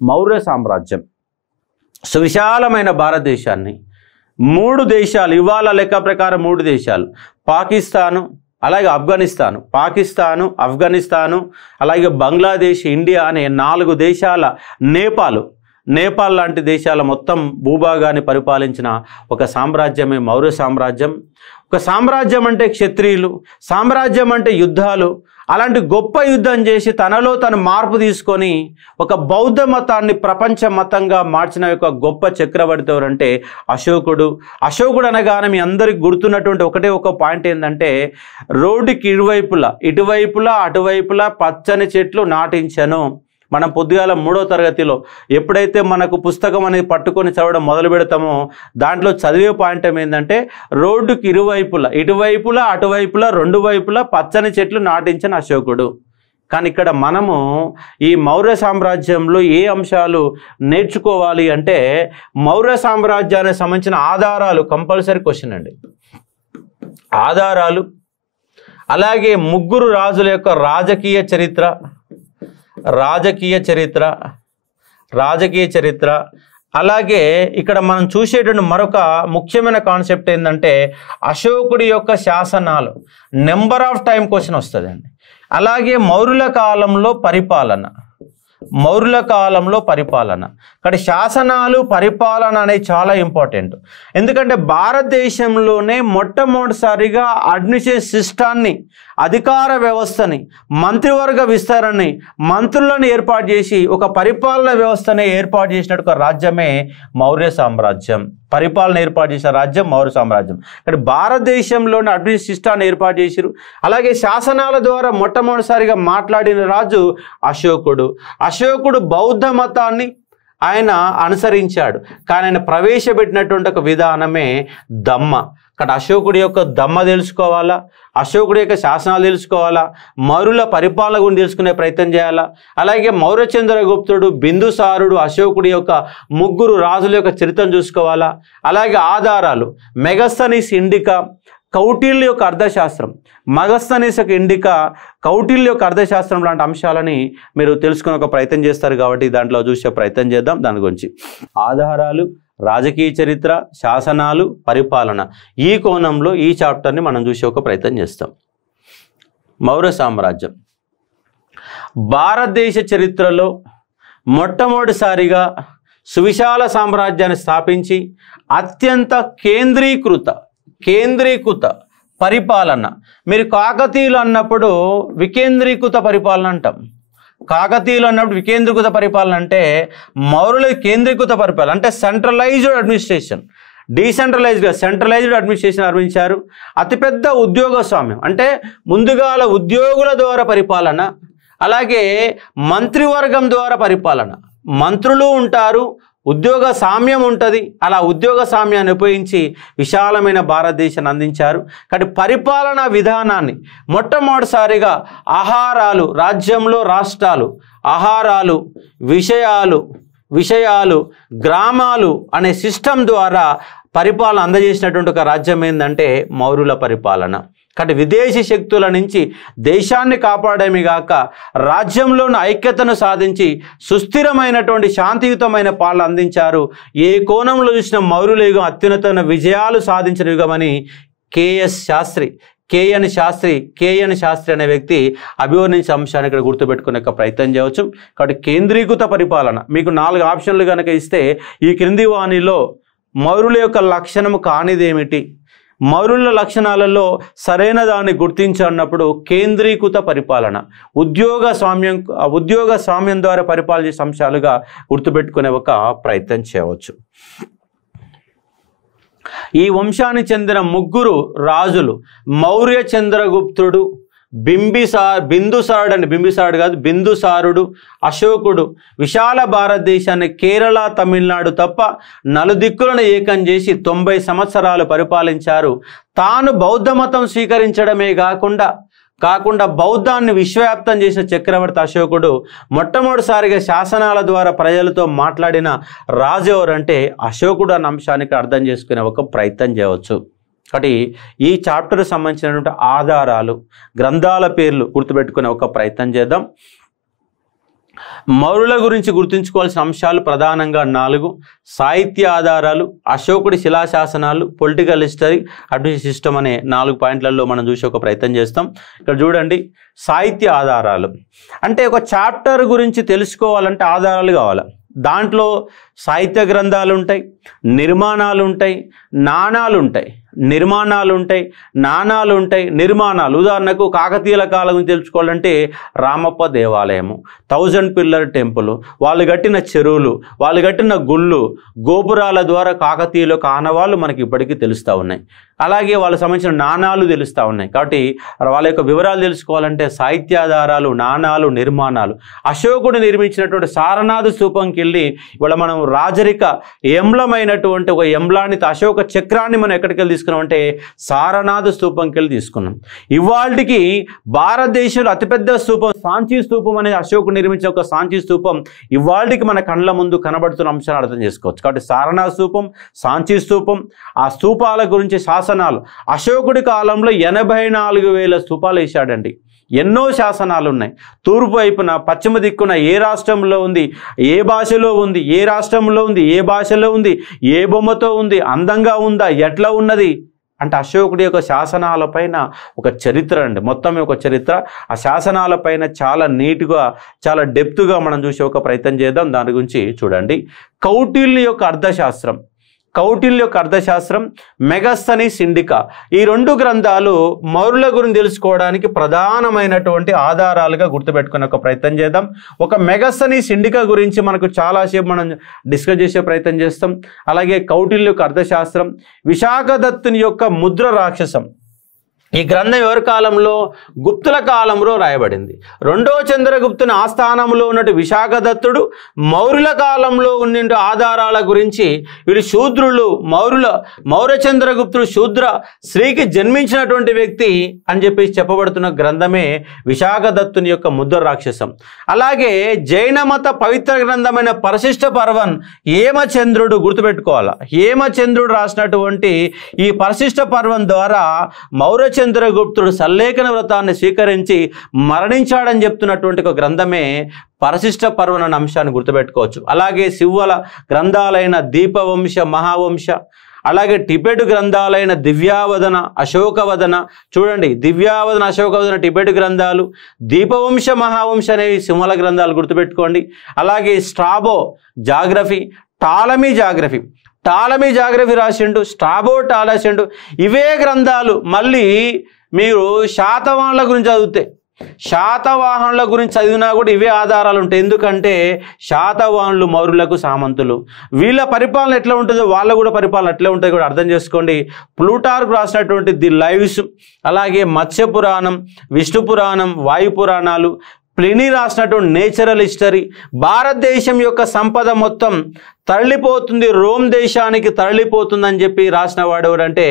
మౌర్య సామ్రాజ్యం సువిశాలమైన భారతదేశాన్ని 3 దేశాలు, ఇవాళ లెక్క ప్రకారం 3 దేశాలు, పాకిస్తాను, అలాగే ఆఫ్ఘనిస్తాను, పాకిస్తాను, ఆఫ్ఘనిస్తాను, అలాగే బంగ్లాదేశ్, ఇండియా అనే 4 దేశాల, నేపాల్ లాంటి దేశాల మొత్తం భూభాగాన్ని పరిపాలించిన ఒక సామ్రాజ్యమే మౌర్య సామ్రాజ్యం. ఒక సామ్రాజ్యం అంటే క్షత్రియులు, సామ్రాజ్యం అంటే యుద్ధాలు. అలాంటి గొప్ప యుద్ధం చేసి తనలో తను మార్పు తీసుకొని ఒక బౌద్ధ మతాన్ని ప్రపంచ మతంగా మార్చిన ఒక గొప్ప చక్రవర్తి ఎవరంటే అశోకుడు. అశోకుడు అనగానే మీ అందరికి గుర్తున్నటువంటి ఒకటే ఒక పాయింట్ ఏంటంటే, రోడ్డుకి ఇటువైపులా అటువైపులా పచ్చని చెట్లు నాటించను. మనం పొద్దుగాల 3వ తరగతిలో ఎప్పుడైతే మనకు పుస్తకం అనేది పట్టుకొని చదవడం మొదలు పెడతామో దాంట్లో చదివే పాయింట్ ఏంటంటే, రోడ్డుకి ఇటువైపులా అటువైపులా 2 వైపులా పచ్చని చెట్లు నాటించిన అశోకుడు. కానీ ఇక్కడ మనము ఈ మౌర్య సామ్రాజ్యంలో ఏ అంశాలు నేర్చుకోవాలి అంటే, మౌర్య సామ్రాజ్యానికి సంబంధించిన ఆధారాలు కంపల్సరీ క్వశ్చన్ అండి. ఆధారాలు, అలాగే 3 రాజుల యొక్క రాజకీయ చరిత్ర, అలాగే ఇక్కడ మనం చూసేటువంటి మరొక ముఖ్యమైన కాన్సెప్ట్ ఏంటంటే అశోకుడి యొక్క శాసనాలు. నెంబర్ ఆఫ్ టైం క్వశ్చన్ వస్తుందండి. అలాగే మౌర్యుల కాలంలో పరిపాలన. కానీ శాసనాలు, పరిపాలన అనేది చాలా ఇంపార్టెంట్. ఎందుకంటే భారతదేశంలోనే మొట్టమొదటిసారిగా అడ్మినిస్ట్రేషన్ సిస్టాన్ని, అధికార వ్యవస్థని, మంత్రివర్గ విస్తరణని, మంత్రులను ఏర్పాటు చేసి ఒక పరిపాలన వ్యవస్థని ఏర్పాటు చేసిన ఒక రాజ్యమే మౌర్య సామ్రాజ్యం. పరిపాలన ఏర్పాటు చేసిన రాజ్యం మౌర్య సామ్రాజ్యం. కానీ భారతదేశంలోని అడ్మినిస్ట్రేషన్ సిస్టాన్ని ఏర్పాటు చేసిరు. అలాగే శాసనాల ద్వారా మొట్టమొదటిసారిగా మాట్లాడిన రాజు అశోకుడు బౌద్ధ మతాన్ని ఆయన అనుసరించాడు. కానీ ఆయన ప్రవేశపెట్టినటువంటి ఒక విధానమే దమ్మ. అక్కడ అశోకుడి యొక్క దమ్మ తెలుసుకోవాలా, అశోకుడి యొక్క శాసనాలు తెలుసుకోవాలా, మౌర్యుల పరిపాలన గురించి తెలుసుకునే ప్రయత్నం చేయాలా. అలాగే మౌర్య చంద్రగుప్తుడు, బిందుసారుడు, అశోకుడి యొక్క 3 రాజుల యొక్క చరిత్రను చూసుకోవాలా. అలాగే ఆధారాలు, మెగస్తనీస్ ఇండికా, కౌటిల్య యొక్క అర్థశాస్త్రం, మగస్తనీస్ యొక్క ఇండికా, కౌటిల్య యొక్క అర్థశాస్త్రం లాంటి అంశాలని మీరు తెలుసుకునే ఒక ప్రయత్నం చేస్తారు. కాబట్టి దాంట్లో చూసే ప్రయత్నం చేద్దాం. దాని గురించి ఆధారాలు, రాజకీయ చరిత్ర, శాసనాలు, పరిపాలన, ఈ కోణంలో ఈ చాప్టర్ని మనం చూసే ఒక ప్రయత్నం చేస్తాం. మౌర్య సామ్రాజ్యం భారతదేశ చరిత్రలో మొట్టమొదటిసారిగా సువిశాల సామ్రాజ్యాన్ని స్థాపించి అత్యంత కేంద్రీకృత పరిపాలన. మీరు కాకతీయులు అన్నప్పుడు వికేంద్రీకృత పరిపాలన అంటాం. కాకతీయులు అన్నప్పుడు వికేంద్రీకృత పరిపాలన అంటే మౌర్యుల కేంద్రీకృత పరిపాలన అంటే సెంట్రలైజ్డ్ అడ్మినిస్ట్రేషన్. సెంట్రలైజ్డ్ అడ్మినిస్ట్రేషన్ నిర్వహించారు. అతిపెద్ద ఉద్యోగస్వామ్యం అంటే ముందుగాల ఉద్యోగుల ద్వారా పరిపాలన, అలాగే మంత్రివర్గం ద్వారా పరిపాలన. మంత్రులు ఉంటారు, ఉద్యోగ సామ్యం ఉంటుంది. అలా ఉద్యోగ సామ్యాన్ని ఉపయోగించి విశాలమైన భారతదేశాన్ని అందించారు. కానీ పరిపాలనా విధానాన్ని మొట్టమొదటిసారిగా ఆహారాలు, రాజ్యంలో రాష్ట్రాలు, ఆహారాలు, విషయాలు, గ్రామాలు అనే సిస్టమ్ ద్వారా పరిపాలన అందజేసినటువంటి ఒక రాజ్యం ఏంటంటే మౌర్యుల పరిపాలన. కాబట్టి విదేశీ శక్తుల నుంచి దేశాన్ని కాపాడమే గాక రాజ్యంలోని ఐక్యతను సాధించి సుస్థిరమైనటువంటి శాంతియుతమైన పాలన అందించారు. ఏ కోణంలో చూసిన మౌర్యుల యుగం అత్యున్నతమైన విజయాలు సాధించిన యుగమని కేఎన్ శాస్త్రి అనే వ్యక్తి అభివర్ణించే అంశాన్ని ఇక్కడ గుర్తుపెట్టుకునే ప్రయత్నం చేయవచ్చు. కాబట్టి కేంద్రీకృత పరిపాలన మీకు 4 ఆప్షన్లు కనుక ఇస్తే ఈ క్రింది వాణిలో మౌర్యుల యొక్క లక్షణము కానిదేమిటి, మౌర్యుల లక్షణాలలో సరైన దాన్ని గుర్తించన్నప్పుడు కేంద్రీకృత పరిపాలన, ఉద్యోగ స్వామ్యం ద్వారా పరిపాలన చేసే అంశాలుగా గుర్తుపెట్టుకునే ఒక ప్రయత్నం చేయవచ్చు. ఈ వంశానికి చెందిన 3 రాజులు మౌర్య చంద్రగుప్తుడు, బిందుసారుడు, అశోకుడు విశాల భారతదేశాన్ని కేరళ, తమిళనాడు తప్ప నలుదిక్కులను ఏకం చేసి 90 సంవత్సరాలు పరిపాలించారు. తాను బౌద్ధ మతం స్వీకరించడమే కాకుండా బౌద్ధాన్ని విశ్వవ్యాప్తం చేసిన చక్రవర్తి అశోకుడు మొట్టమొదటిసారిగా శాసనాల ద్వారా ప్రజలతో మాట్లాడిన రాజు ఎవరంటే అశోకుడు అన్న అంశానికి అర్థం చేసుకునే ఒక ప్రయత్నం చేయవచ్చు. కాబట్టి ఈ చాప్టర్కి సంబంధించినటువంటి ఆధారాలు, గ్రంథాల పేర్లు గుర్తుపెట్టుకునే ఒక ప్రయత్నం చేద్దాం. మౌర్యుల గురించి గుర్తుంచుకోవాల్సిన అంశాలు ప్రధానంగా 4: సాహిత్య ఆధారాలు, అశోకుడి శిలాశాసనాలు, పొలిటికల్ హిస్టరీ, అడ్మినిస్ట్రేటివ్ సిస్టమ్ అనే 4 పాయింట్లలో మనం చూసి ఒక ప్రయత్నం చేస్తాం. ఇక్కడ చూడండి, సాహిత్య ఆధారాలు అంటే ఒక చాప్టర్ గురించి తెలుసుకోవాలంటే ఆధారాలు కావాలి. దాంట్లో సాహిత్య గ్రంథాలు ఉంటాయి, నిర్మాణాలు ఉంటాయి, నాణాలు ఉంటాయి. నిర్మాణాలు ఉదాహరణకు కాకతీయుల కాలం గురించి తెలుసుకోవాలంటే రామప్ప దేవాలయము, 1000 పిల్లర్ టెంపుల్, వాళ్ళు కట్టిన చెరువులు, వాళ్ళు కట్టిన గుళ్ళు, గోపురాల ద్వారా కాకతీయుల ఆనవాళ్ళు మనకి ఇప్పటికీ తెలుస్తూ ఉన్నాయి. అలాగే వాళ్ళకి సంబంధించిన నాణాలు తెలుస్తూ ఉన్నాయి. కాబట్టి వాళ్ళ యొక్క వివరాలు తెలుసుకోవాలంటే సాహిత్యాధారాలు, నాణాలు, నిర్మాణాలు. అశోకుడు నిర్మించినటువంటి సారనాథ్ స్తూపంకి వెళ్ళి ఇవాళ మనం రాజరిక ఎంబ్లమైనటువంటి ఒక ఎంబ్లాన్ని, అశోక చక్రాన్ని మనం ఎక్కడికి వెళ్ళి తీసుకున్నాం అంటే సారనాథ్ స్తూపంకి వెళ్ళి తీసుకున్నాం. ఇవాళకి భారతదేశంలో అతిపెద్ద స్తూపం సాంచీ స్తూపం అనేది అశోకుడు నిర్మించిన ఒక సాంచీ స్తూపం ఇవాళకి మన కళ్ళ ముందు కనబడుతున్న అంశాన్ని అర్థం చేసుకోవచ్చు. కాబట్టి సారనాథ్ స్తూపం, సాంచీ స్తూపం, ఆ స్తూపాల గురించి శాసనాలు. అశోకుడి కాలంలో 84,000 స్తూపాలు వేశాడండి. ఎన్నో శాసనాలు ఉన్నాయి. తూర్పు వైపున, పశ్చిమ దిక్కున ఏ రాష్ట్రంలో ఉంది, ఏ భాషలో ఉంది, ఏ రాష్ట్రంలో ఉంది, ఏ భాషలో ఉంది, ఏ బొమ్మతో ఉంది, అందంగా ఉందా, ఎట్లా ఉన్నది అంటే అశోకుడి యొక్క శాసనాలపైన ఒక చరిత్ర అండి. మొత్తం ఒక చరిత్ర. ఆ శాసనాలపైన చాలా నీట్గా, చాలా డెప్త్గా మనం చూసే ఒక ప్రయత్నం చేద్దాం. దాని గురించి చూడండి. కౌటిల్య యొక్క అర్థశాస్త్రం, మెగస్తనీస్ ఇండికా, ఈ 2 గ్రంథాలు మౌర్యుల గురించి తెలుసుకోవడానికి ప్రధానమైనటువంటి ఆధారాలుగా గుర్తుపెట్టుకునే ఒక ప్రయత్నం చేద్దాం. ఒక మెగస్తనీస్ ఇండికా గురించి మనకు చాలాసేపు మనం డిస్కస్ చేసే ప్రయత్నం చేస్తాం. అలాగే కౌటిల్య యొక్క అర్థశాస్త్రం, విశాఖదత్తుని యొక్క ముద్ర రాక్షసం. ఈ గ్రంథం ఎవరి కాలంలో? గుప్తుల కాలంలో రాయబడింది. 2వ చంద్రగుప్తుని ఆస్థానంలో ఉన్నట్టు విశాఖదత్తుడు మౌర్యుల కాలంలో ఉన్న ఆధారాల గురించి వీళ్ళు శూద్రులు, మౌర్య చంద్రగుప్తుడు శూద్ర స్త్రీకి జన్మించినటువంటి వ్యక్తి అని చెప్పి చెప్పబడుతున్న గ్రంథమే విశాఖదత్తుని యొక్క ముద్ర రాక్షసం. అలాగే జైన మత పవిత్ర గ్రంథమైన పరిశిష్ట పర్వన్ హేమచంద్రుడు, గుర్తుపెట్టుకోవాలి, హేమచంద్రుడు రాసినటువంటి ఈ పరిశిష్ట పర్వం ద్వారా మౌర్య చంద్రగుప్తుడు సల్లేఖన వ్రతాన్ని స్వీకరించి మరణించాడని చెప్తున్నటువంటి ఒక గ్రంథమే పరిశిష్ట పర్వం అనే అంశాన్ని గుర్తుపెట్టుకోవచ్చు. అలాగే శివుల గ్రంథాలైన దీపవంశ, మహావంశ, అలాగే టిబెట్ గ్రంథాలైన దివ్యావదన, అశోకవదన, చూడండి దివ్యావదన, అశోకవదన టిబెట్ గ్రంథాలు, దీపవంశ, మహావంశ అనేవి సింహల గ్రంథాలు గుర్తుపెట్టుకోండి. అలాగే స్ట్రాబో జాగ్రఫీ, టాలమీ జాగ్రఫీ రాసిండు, స్ట్రాబో రాసిండు. ఇవే గ్రంథాలు మళ్ళీ మీరు శాతవాహనుల గురించి చదివినా కూడా ఇవే ఆధారాలు ఉంటాయి. ఎందుకంటే శాతవాహనులు మౌర్యులకు సామంతులు. వీళ్ళ పరిపాలన ఎట్లా ఉంటుందో వాళ్ళ కూడా పరిపాలన ఎట్లా ఉంటుంది కూడా అర్థం చేసుకోండి. ప్లూటార్క్ రాసినటువంటి ది లైవ్స్, అలాగే మత్స్య పురాణం, విష్ణు పురాణం, వాయు పురాణాలు, ప్లినీ రాసినటువంటి నేచురల్ హిస్టరీ, భారతదేశం యొక్క సంపద మొత్తం తరలిపోతుంది, రోమ్ దేశానికి తరలిపోతుందని చెప్పి రాసిన వాడు ఎవరంటే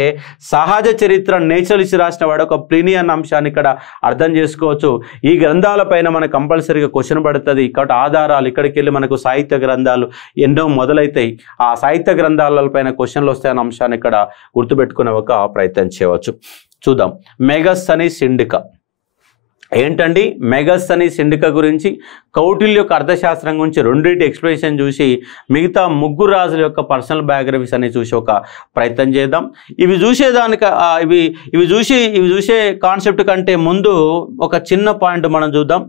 సహజ చరిత్ర, నేచురల్ హిస్టరీ రాసిన వాడు ఒక ప్లినీ అన్న అంశాన్ని ఇక్కడ అర్థం చేసుకోవచ్చు. ఈ గ్రంథాలపైన మనకు కంపల్సరీగా క్వశ్చన్ పడుతుంది. కాబట్టి ఆధారాలు ఇక్కడికి వెళ్ళి మనకు సాహిత్య గ్రంథాలు ఎన్నో మొదలైతాయి. ఆ సాహిత్య గ్రంథాలపైన క్వశ్చన్లు వస్తాయన్న అంశాన్ని ఇక్కడ గుర్తుపెట్టుకునే ఒక ప్రయత్నం చేయవచ్చు. చూద్దాం. మెగస్తనీస్ ఇండికా ఏంటండి? మెగస్తనీస్ ఇండికా గురించి, కౌటిల్య యొక్క అర్థశాస్త్రం గురించి రెండింటి ఎక్స్ప్లెనేషన్ చూసి మిగతా 3 రాజుల యొక్క పర్సనల్ బయోగ్రఫీస్ అని చూసి ఒక ప్రయత్నం చేద్దాం. ఇవి చూసే కాన్సెప్ట్ కంటే ముందు ఒక చిన్న పాయింట్ మనం చూద్దాం.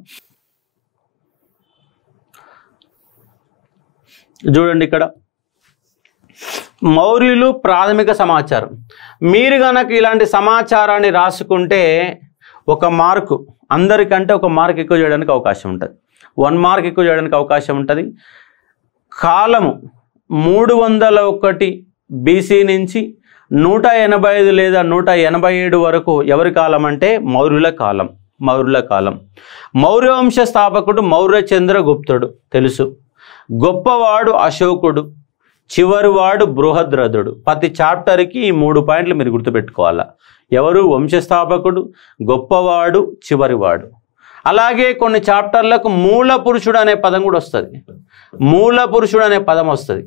చూడండి, ఇక్కడ మౌర్యులు ప్రాథమిక సమాచారం. మీరు కనుక ఇలాంటి సమాచారాన్ని రాసుకుంటే ఒక మార్కు, అందరికంటే ఒక మార్క్ ఎక్కువ చేయడానికి అవకాశం ఉంటుంది. 1 మార్క్ ఎక్కువ చేయడానికి అవకాశం ఉంటుంది. కాలము 301 BC నుంచి 185 లేదా 187 వరకు ఎవరి కాలం అంటే మౌర్యుల కాలం. మౌర్య వంశ స్థాపకుడు మౌర్య చంద్రగుప్తుడు తెలుసు. గొప్పవాడు అశోకుడు, చివరివాడు బృహద్రథుడు. ప్రతి చాప్టర్కి ఈ 3 పాయింట్లు మీరు గుర్తుపెట్టుకోవాలా. ఎవరు? వంశస్థాపకుడు, గొప్పవాడు, చివరివాడు. అలాగే కొన్ని చాప్టర్లకు మూల పురుషుడు అనే పదం కూడా వస్తుంది.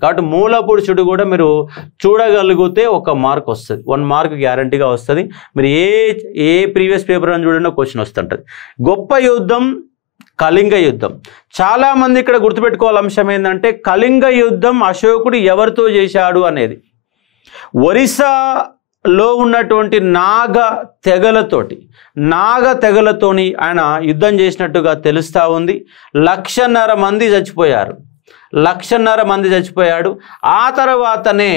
కాబట్టి మూల పురుషుడు కూడా మీరు చూడగలిగితే 1 మార్క్ వస్తుంది. 1 మార్క్ గ్యారంటీగా వస్తుంది. మీరు ఏ ప్రీవియస్ పేపర్ అని చూడండి క్వశ్చన్ వస్తుంటుంది. గొప్ప యుద్ధం కళింగ యుద్ధం. చాలామంది ఇక్కడ గుర్తుపెట్టుకోవాల అంశం ఏంటంటే కళింగ యుద్ధం అశోకుడు ఎవరితో చేశాడు అనేది. ఒరిస్సాలో ఉన్నటువంటి నాగ తెగలతోని ఆయన యుద్ధం చేసినట్టుగా తెలుస్తూ ఉంది. 1,50,000 మంది చచ్చిపోయారు. 1,50,000 మంది చచ్చిపోయాడు. ఆ తర్వాతనే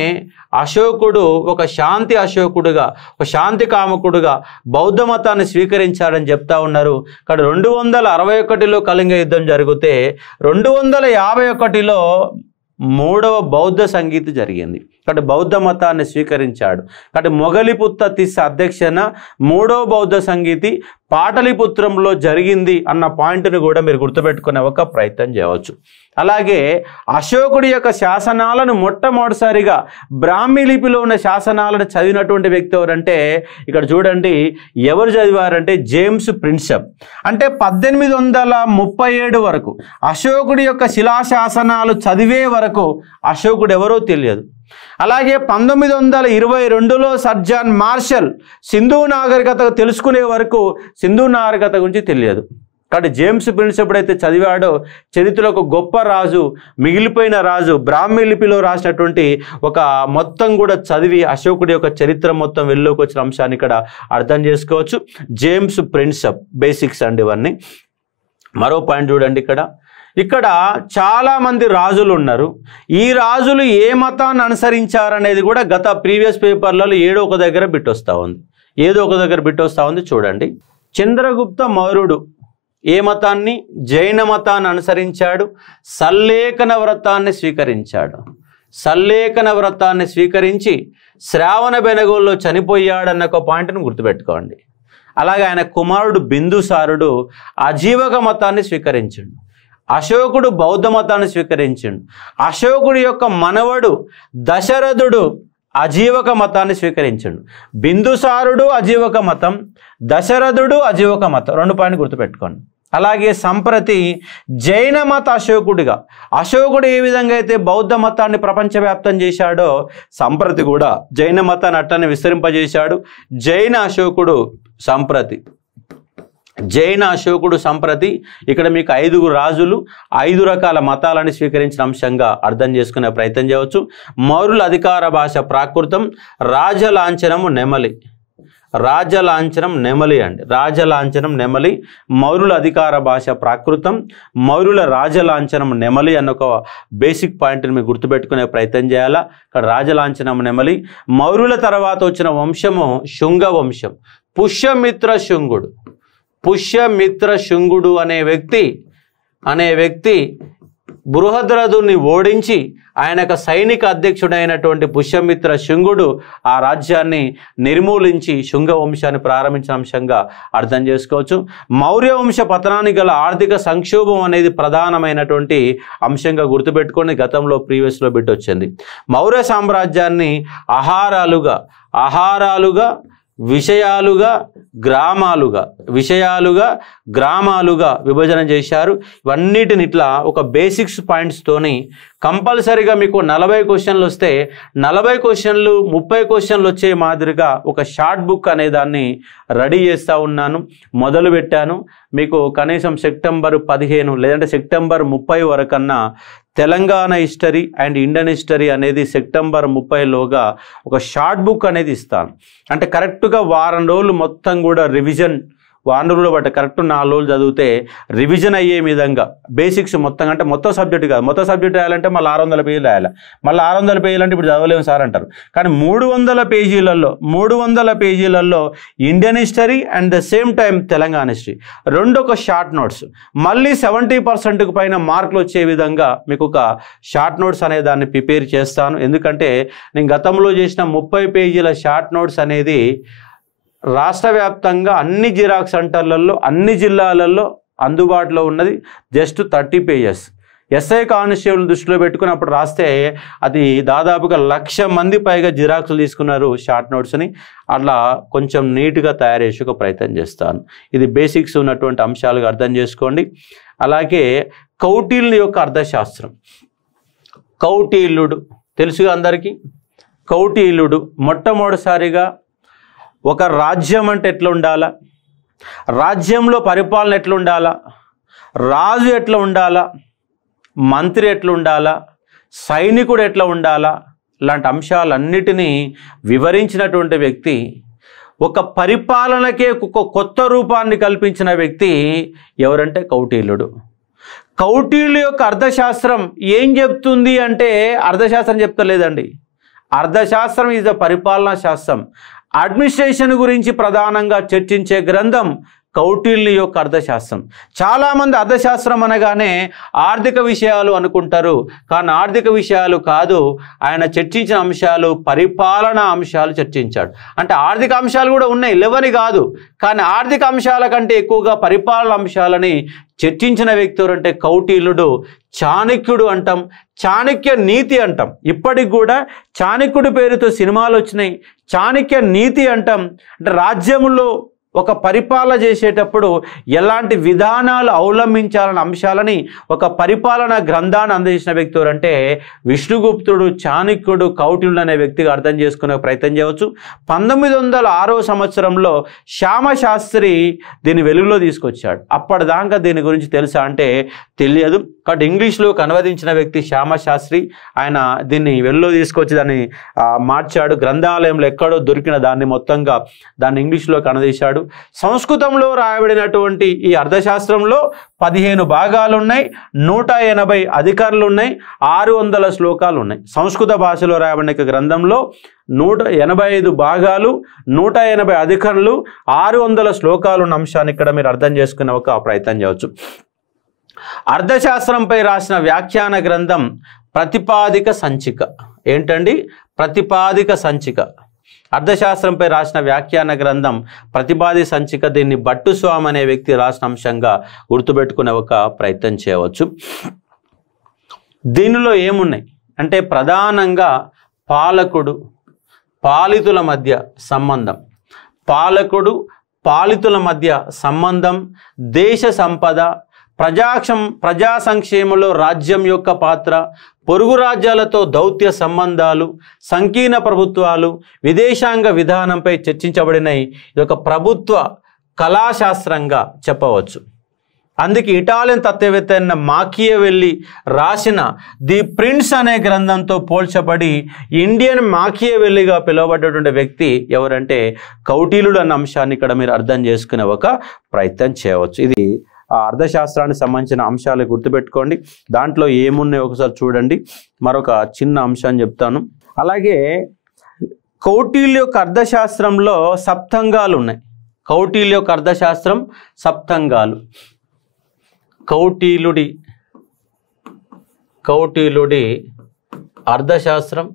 అశోకుడు ఒక శాంతి అశోకుడుగా, ఒక శాంతి కామకుడుగా బౌద్ధ మతాన్ని స్వీకరించాడని చెప్తా ఉన్నారు. ఇక్కడ 261లో కళింగ యుద్ధం జరిగితే 251లో 3వ బౌద్ధ సంగీతి జరిగింది. కాబట్టి బౌద్ధ మతాన్ని స్వీకరించాడు. కాబట్టి మొగలిపుత్త తిస్స అధ్యక్షన 3వ బౌద్ధ సంగీతి పాటలిపుత్రంలో జరిగింది అన్న పాయింట్ను కూడా మీరు గుర్తుపెట్టుకునే ఒక ప్రయత్నం చేయవచ్చు. అలాగే అశోకుడి యొక్క శాసనాలను మొట్టమొదటిసారిగా బ్రాహ్మీ లిపిలో ఉన్న శాసనాలను చదివినటువంటి వ్యక్తి ఎవరంటే ఇక్కడ చూడండి ఎవరు చదివారంటే జేమ్స్ ప్రిన్సెప్. అంటే 1837 వరకు అశోకుడి యొక్క శిలాశాసనాలు చదివే వరకు అశోకుడు ఎవరో తెలియదు. అలాగే 1922లో సర్ జాన్ మార్షల్ సింధు నాగరికత తెలుసుకునే వరకు సింధు నాగరికత గురించి తెలియదు. కాబట్టి జేమ్స్ ప్రిన్సెప్ ఎప్పుడైతే చదివాడో చరిత్రలో ఒక గొప్ప రాజు, మిగిలిపోయిన రాజు, బ్రాహ్మీ లిపిలో రాసినటువంటి ఒక మొత్తం కూడా చదివి అశోకుడి యొక్క చరిత్ర మొత్తం వెళ్ళలోకి వచ్చిన అంశాన్ని ఇక్కడ అర్థం చేసుకోవచ్చు. జేమ్స్ ప్రిన్సెప్ బేసిక్స్ అండి ఇవన్నీ. మరో పాయింట్ చూడండి, ఇక్కడ చాలామంది రాజులు ఉన్నారు. ఈ రాజులు ఏ మతాన్ని అనుసరించారనేది కూడా గత ప్రీవియస్ పేపర్లలో ఏదో ఒక దగ్గర బిట్టొస్తూ ఉంది. చూడండి, చంద్రగుప్త మౌర్యుడు ఏ మతాన్ని? జైన మతాన్ని అనుసరించాడు. సల్లేఖన వ్రతాన్ని స్వీకరించి శ్రావణ బెనగోల్లో చనిపోయాడన్న ఒక పాయింట్ను గుర్తుపెట్టుకోండి. అలాగే ఆయన కుమారుడు బిందుసారుడు అజీవక మతాన్ని స్వీకరించాడు. అశోకుడు బౌద్ధ మతాన్ని స్వీకరించాడు. అశోకుడి యొక్క మనవడు దశరథుడు అజీవక మతాన్ని స్వీకరించాడు. బిందుసారుడు అజీవక మతం, దశరథుడు అజీవక మతం. 2 పాయింట్ గుర్తుపెట్టుకోండి. అలాగే సంప్రతి జైన మత అశోకుడు ఏ విధంగా అయితే బౌద్ధ మతాన్ని ప్రపంచవ్యాప్తం చేశాడో సంప్రతి కూడా జైన మతాన్ని అట్లనే విస్తరింపజేశాడు. జైన అశోకుడు సంప్రతి ఇక్కడ మీకు 5 రాజులు 5 రకాల మతాలని స్వీకరించిన అంశంగా అర్థం చేసుకునే ప్రయత్నం చేయవచ్చు. మౌర్యుల అధికార భాష ప్రాకృతం, రాజలాంఛనము నెమలి. మౌర్యుల అధికార భాష ప్రాకృతం, మౌర్యుల రాజలాంఛనం నెమలి అన్న ఒక బేసిక్ పాయింట్ని మీకు గుర్తుపెట్టుకునే ప్రయత్నం చేయాలా. ఇక్కడ రాజలాంఛనం నెమలి. మౌర్యుల తర్వాత వచ్చిన వంశము శుంగ వంశం. పుష్యమిత్ర శుంగుడు అనే వ్యక్తి బృహద్రథుని ఓడించి ఆయన యొక్క సైనిక అధ్యక్షుడైనటువంటి పుష్యమిత్ర శుంగుడు ఆ రాజ్యాన్ని నిర్మూలించి శుంగ వంశాన్ని ప్రారంభించిన అంశంగా అర్థం చేసుకోవచ్చు. మౌర్య వంశ పతనానికి గల ఆర్థిక సంక్షోభం అనేది ప్రధానమైనటువంటి అంశంగా గుర్తుపెట్టుకొని గతంలో ప్రీవియస్లో బిట్టొచ్చింది. మౌర్య సామ్రాజ్యాన్ని ఆహారాలుగా విషయాలుగా గ్రామాలుగా విభజన చేశారు. ఇవన్నిటిని ఇట్లా ఒక బేసిక్స్ పాయింట్స్తోని కంపల్సరీగా మీకు 40 క్వశ్చన్లు వస్తే 40 క్వశ్చన్లు 30 క్వశ్చన్లు వచ్చే మాదిరిగా ఒక షార్ట్ బుక్ అనే దాన్ని రెడీ చేస్తూ ఉన్నాను, మొదలుపెట్టాను. మీకు కనీసం సెప్టెంబర్ 15 లేదంటే సెప్టెంబర్ 30 వరకన్నా Telangana history and Indian history అనేది సెప్టెంబర్ 30లోగా ఒక షార్ట్ బుక్ అనేది ఇస్తాను. అంటే కరెక్ట్గా వారం రోజులు మొత్తం కూడా రివిజన్, వారం రోజులు బట్టి కరెక్ట్ 4 రోజులు చదివితే రివిజన్ అయ్యే విధంగా బేసిక్స్ మొత్తం, అంటే మొత్తం సబ్జెక్ట్ కాదు, మొత్తం సబ్జెక్ట్ రాయాలంటే మళ్ళీ 600 పేజీలు రాయాలి. మళ్ళీ 600 పేజీలు అంటే ఇప్పుడు చదవలేము సార్ అంటారు. కానీ 300 పేజీలలో Indian history and the same time Telangana history రెండు ఒక షార్ట్ నోట్స్, మళ్ళీ 70%కు పైన మార్కులు వచ్చే విధంగా మీకు ఒక షార్ట్ నోట్స్ అనే దాన్ని ప్రిపేర్ చేస్తాను. ఎందుకంటే నేను గతంలో చేసిన 30 పేజీల షార్ట్ నోట్స్ అనేది రాష్ట్ర వ్యాప్తంగా అన్ని జిరాక్స్ సెంటర్లలో అన్ని జిల్లాలలో అందుబాటులో ఉన్నది జస్ట్ 30 పేజెస్. ఎస్ఐ కానిస్టేబుల్ దృష్టిలో పెట్టుకుని అప్పుడు రాస్తే అది దాదాపుగా 1,00,000 మంది పైగా జిరాక్స్లు తీసుకున్నారు షార్ట్ నోట్స్ని. అట్లా కొంచెం నీట్గా తయారు చేసి ఒక ప్రయత్నం చేస్తాను. ఇది బేసిక్స్ ఉన్నటువంటి అంశాలుగా అర్థం చేసుకోండి. అలాగే కౌటిల్యుని యొక్క అర్థశాస్త్రం. కౌటిల్యుడు తెలుసుగా అందరికీ. కౌటిల్యుడు మొట్టమొదటిసారిగా ఒక రాజ్యం అంటే ఎట్లా ఉండాలా, రాజ్యంలో పరిపాలన ఎట్లా ఉండాలా, రాజు ఎట్లా ఉండాలా, మంత్రి ఎట్లా ఉండాలా, సైనికుడు ఎట్లా ఉండాలా, లాంటి అంశాలన్నిటినీ వివరించినటువంటి వ్యక్తి, ఒక పరిపాలనకే ఒక కొత్త రూపాన్ని కల్పించిన వ్యక్తి ఎవరంటే కౌటిల్యుడు. కౌటిల్యుడు యొక్క అర్థశాస్త్రం ఏం చెప్తుంది అంటే అర్థశాస్త్రం చెప్తలేదండి. అర్థశాస్త్రం ఈజ్ ద పరిపాలనా శాస్త్రం. అడ్మినిస్ట్రేషన్ గురించి ప్రధానంగా చర్చించే గ్రంథం కౌటిల్యుని యొక్క అర్థశాస్త్రం. చాలామంది అర్థశాస్త్రం అనగానే ఆర్థిక విషయాలు అనుకుంటారు, కానీ ఆర్థిక విషయాలు కాదు. ఆయన చర్చించిన అంశాలు పరిపాలనా అంశాలు చర్చించాడు. అంటే ఆర్థిక అంశాలు కూడా ఉన్నాయి, లేవని కాదు, కానీ ఆర్థిక అంశాల కంటే ఎక్కువగా పరిపాలన అంశాలని చర్చించిన వ్యక్తి ఎవరంటే కౌటిల్యుడు. చాణక్యుడు అంటాం, చాణక్య నీతి అంటాం. ఇప్పటికి కూడా చాణక్యుడి పేరుతో సినిమాలు వచ్చినాయి. చాణక్య నీతి అంటాం. అంటే రాజ్యంలో ఒక పరిపాలన చేసేటప్పుడు ఎలాంటి విధానాలు అవలంబించాలన్న అంశాలని ఒక పరిపాలన గ్రంథాన్ని అందజేసిన వ్యక్తి ఎవరంటే విష్ణుగుప్తుడు, చాణక్యుడు, కౌటిల్యుడు అనే వ్యక్తిగా అర్థం చేసుకునే ప్రయత్నం చేయవచ్చు. 1906వ సంవత్సరంలో శ్యామశాస్త్రి దీన్ని వెలుగులో తీసుకొచ్చాడు. అప్పటిదాకా దీని గురించి తెలుసా అంటే తెలియదు. కాబట్టి ఇంగ్లీష్లోకి అనువదించిన వ్యక్తి శ్యామశాస్త్రి. ఆయన దీన్ని వెలుగులో తీసుకొచ్చి దాన్ని మార్చాడు. గ్రంథాలయంలో ఎక్కడో దొరికిన దాన్ని మొత్తంగా దాన్ని ఇంగ్లీష్లోకి అనువదించాడు. సంస్కృతంలో రాయబడినటువంటి ఈ అర్థశాస్త్రంలో 15 భాగాలు ఉన్నాయి, 180 అధికారులు ఉన్నాయి, 600 శ్లోకాలు ఉన్నాయి. సంస్కృత భాషలో రాయబడిన గ్రంథంలో 185 భాగాలు, 180 అధికారులు, 600 శ్లోకాలు ఉన్న అంశాన్ని ఇక్కడ మీరు అర్థం చేసుకునే ఒక ప్రయత్నం చేయవచ్చు. అర్థశాస్త్రంపై రాసిన వ్యాఖ్యాన గ్రంథం ప్రతిపాదిక సంచిక. ఏంటండి? ప్రతిపాదిక సంచిక. అర్థశాస్త్రంపై రాసిన వ్యాఖ్యాన గ్రంథం ప్రతిపాదిక సంచిక. దీన్ని భట్టుస్వామి అనే వ్యక్తి రాసిన అంశంగా గుర్తుపెట్టుకునే ఒక ప్రయత్నం చేయవచ్చు. దీనిలో ఏమున్నాయి అంటే ప్రధానంగా పాలకుడు, పాలితుల మధ్య సంబంధం, పాలకుడు పాలితుల మధ్య సంబంధం, దేశ సంపద, ప్రజా సంక్షేమంలో రాజ్యం యొక్క పాత్ర, పొరుగు రాజ్యాలతో దౌత్య సంబంధాలు, సంకీర్ణ ప్రభుత్వాలు, విదేశాంగ విధానంపై చర్చించబడినాయి. ఇది ఒక ప్రభుత్వ కళాశాస్త్రంగా చెప్పవచ్చు. అందుకే ఇటాలియన్ తత్వవేత్త అయిన మాకియవెల్లి రాసిన ది ప్రిన్స్ అనే గ్రంథంతో పోల్చబడి ఇండియన్ మాకియవెల్లిగా పిలువబడ్డటువంటి వ్యక్తి ఎవరంటే కౌటిల్యుడు అన్న అంశాన్ని ఇక్కడ మీరు అర్థం చేసుకునే ఒక ప్రయత్నం చేయవచ్చు. ఇది ఆ అర్థశాస్త్రానికి సంబంధించిన అంశాలు గుర్తుపెట్టుకోండి. దాంట్లో ఏమున్నాయో ఒకసారి చూడండి. మరొక చిన్న అంశాన్ని చెప్తాను. అలాగే కౌటిల్య యొక్క అర్థశాస్త్రంలో సప్తంగాలు ఉన్నాయి. కౌటిల్య యొక్క అర్థశాస్త్రం సప్తంగాలు. కౌటిల్యుడి అర్థశాస్త్రం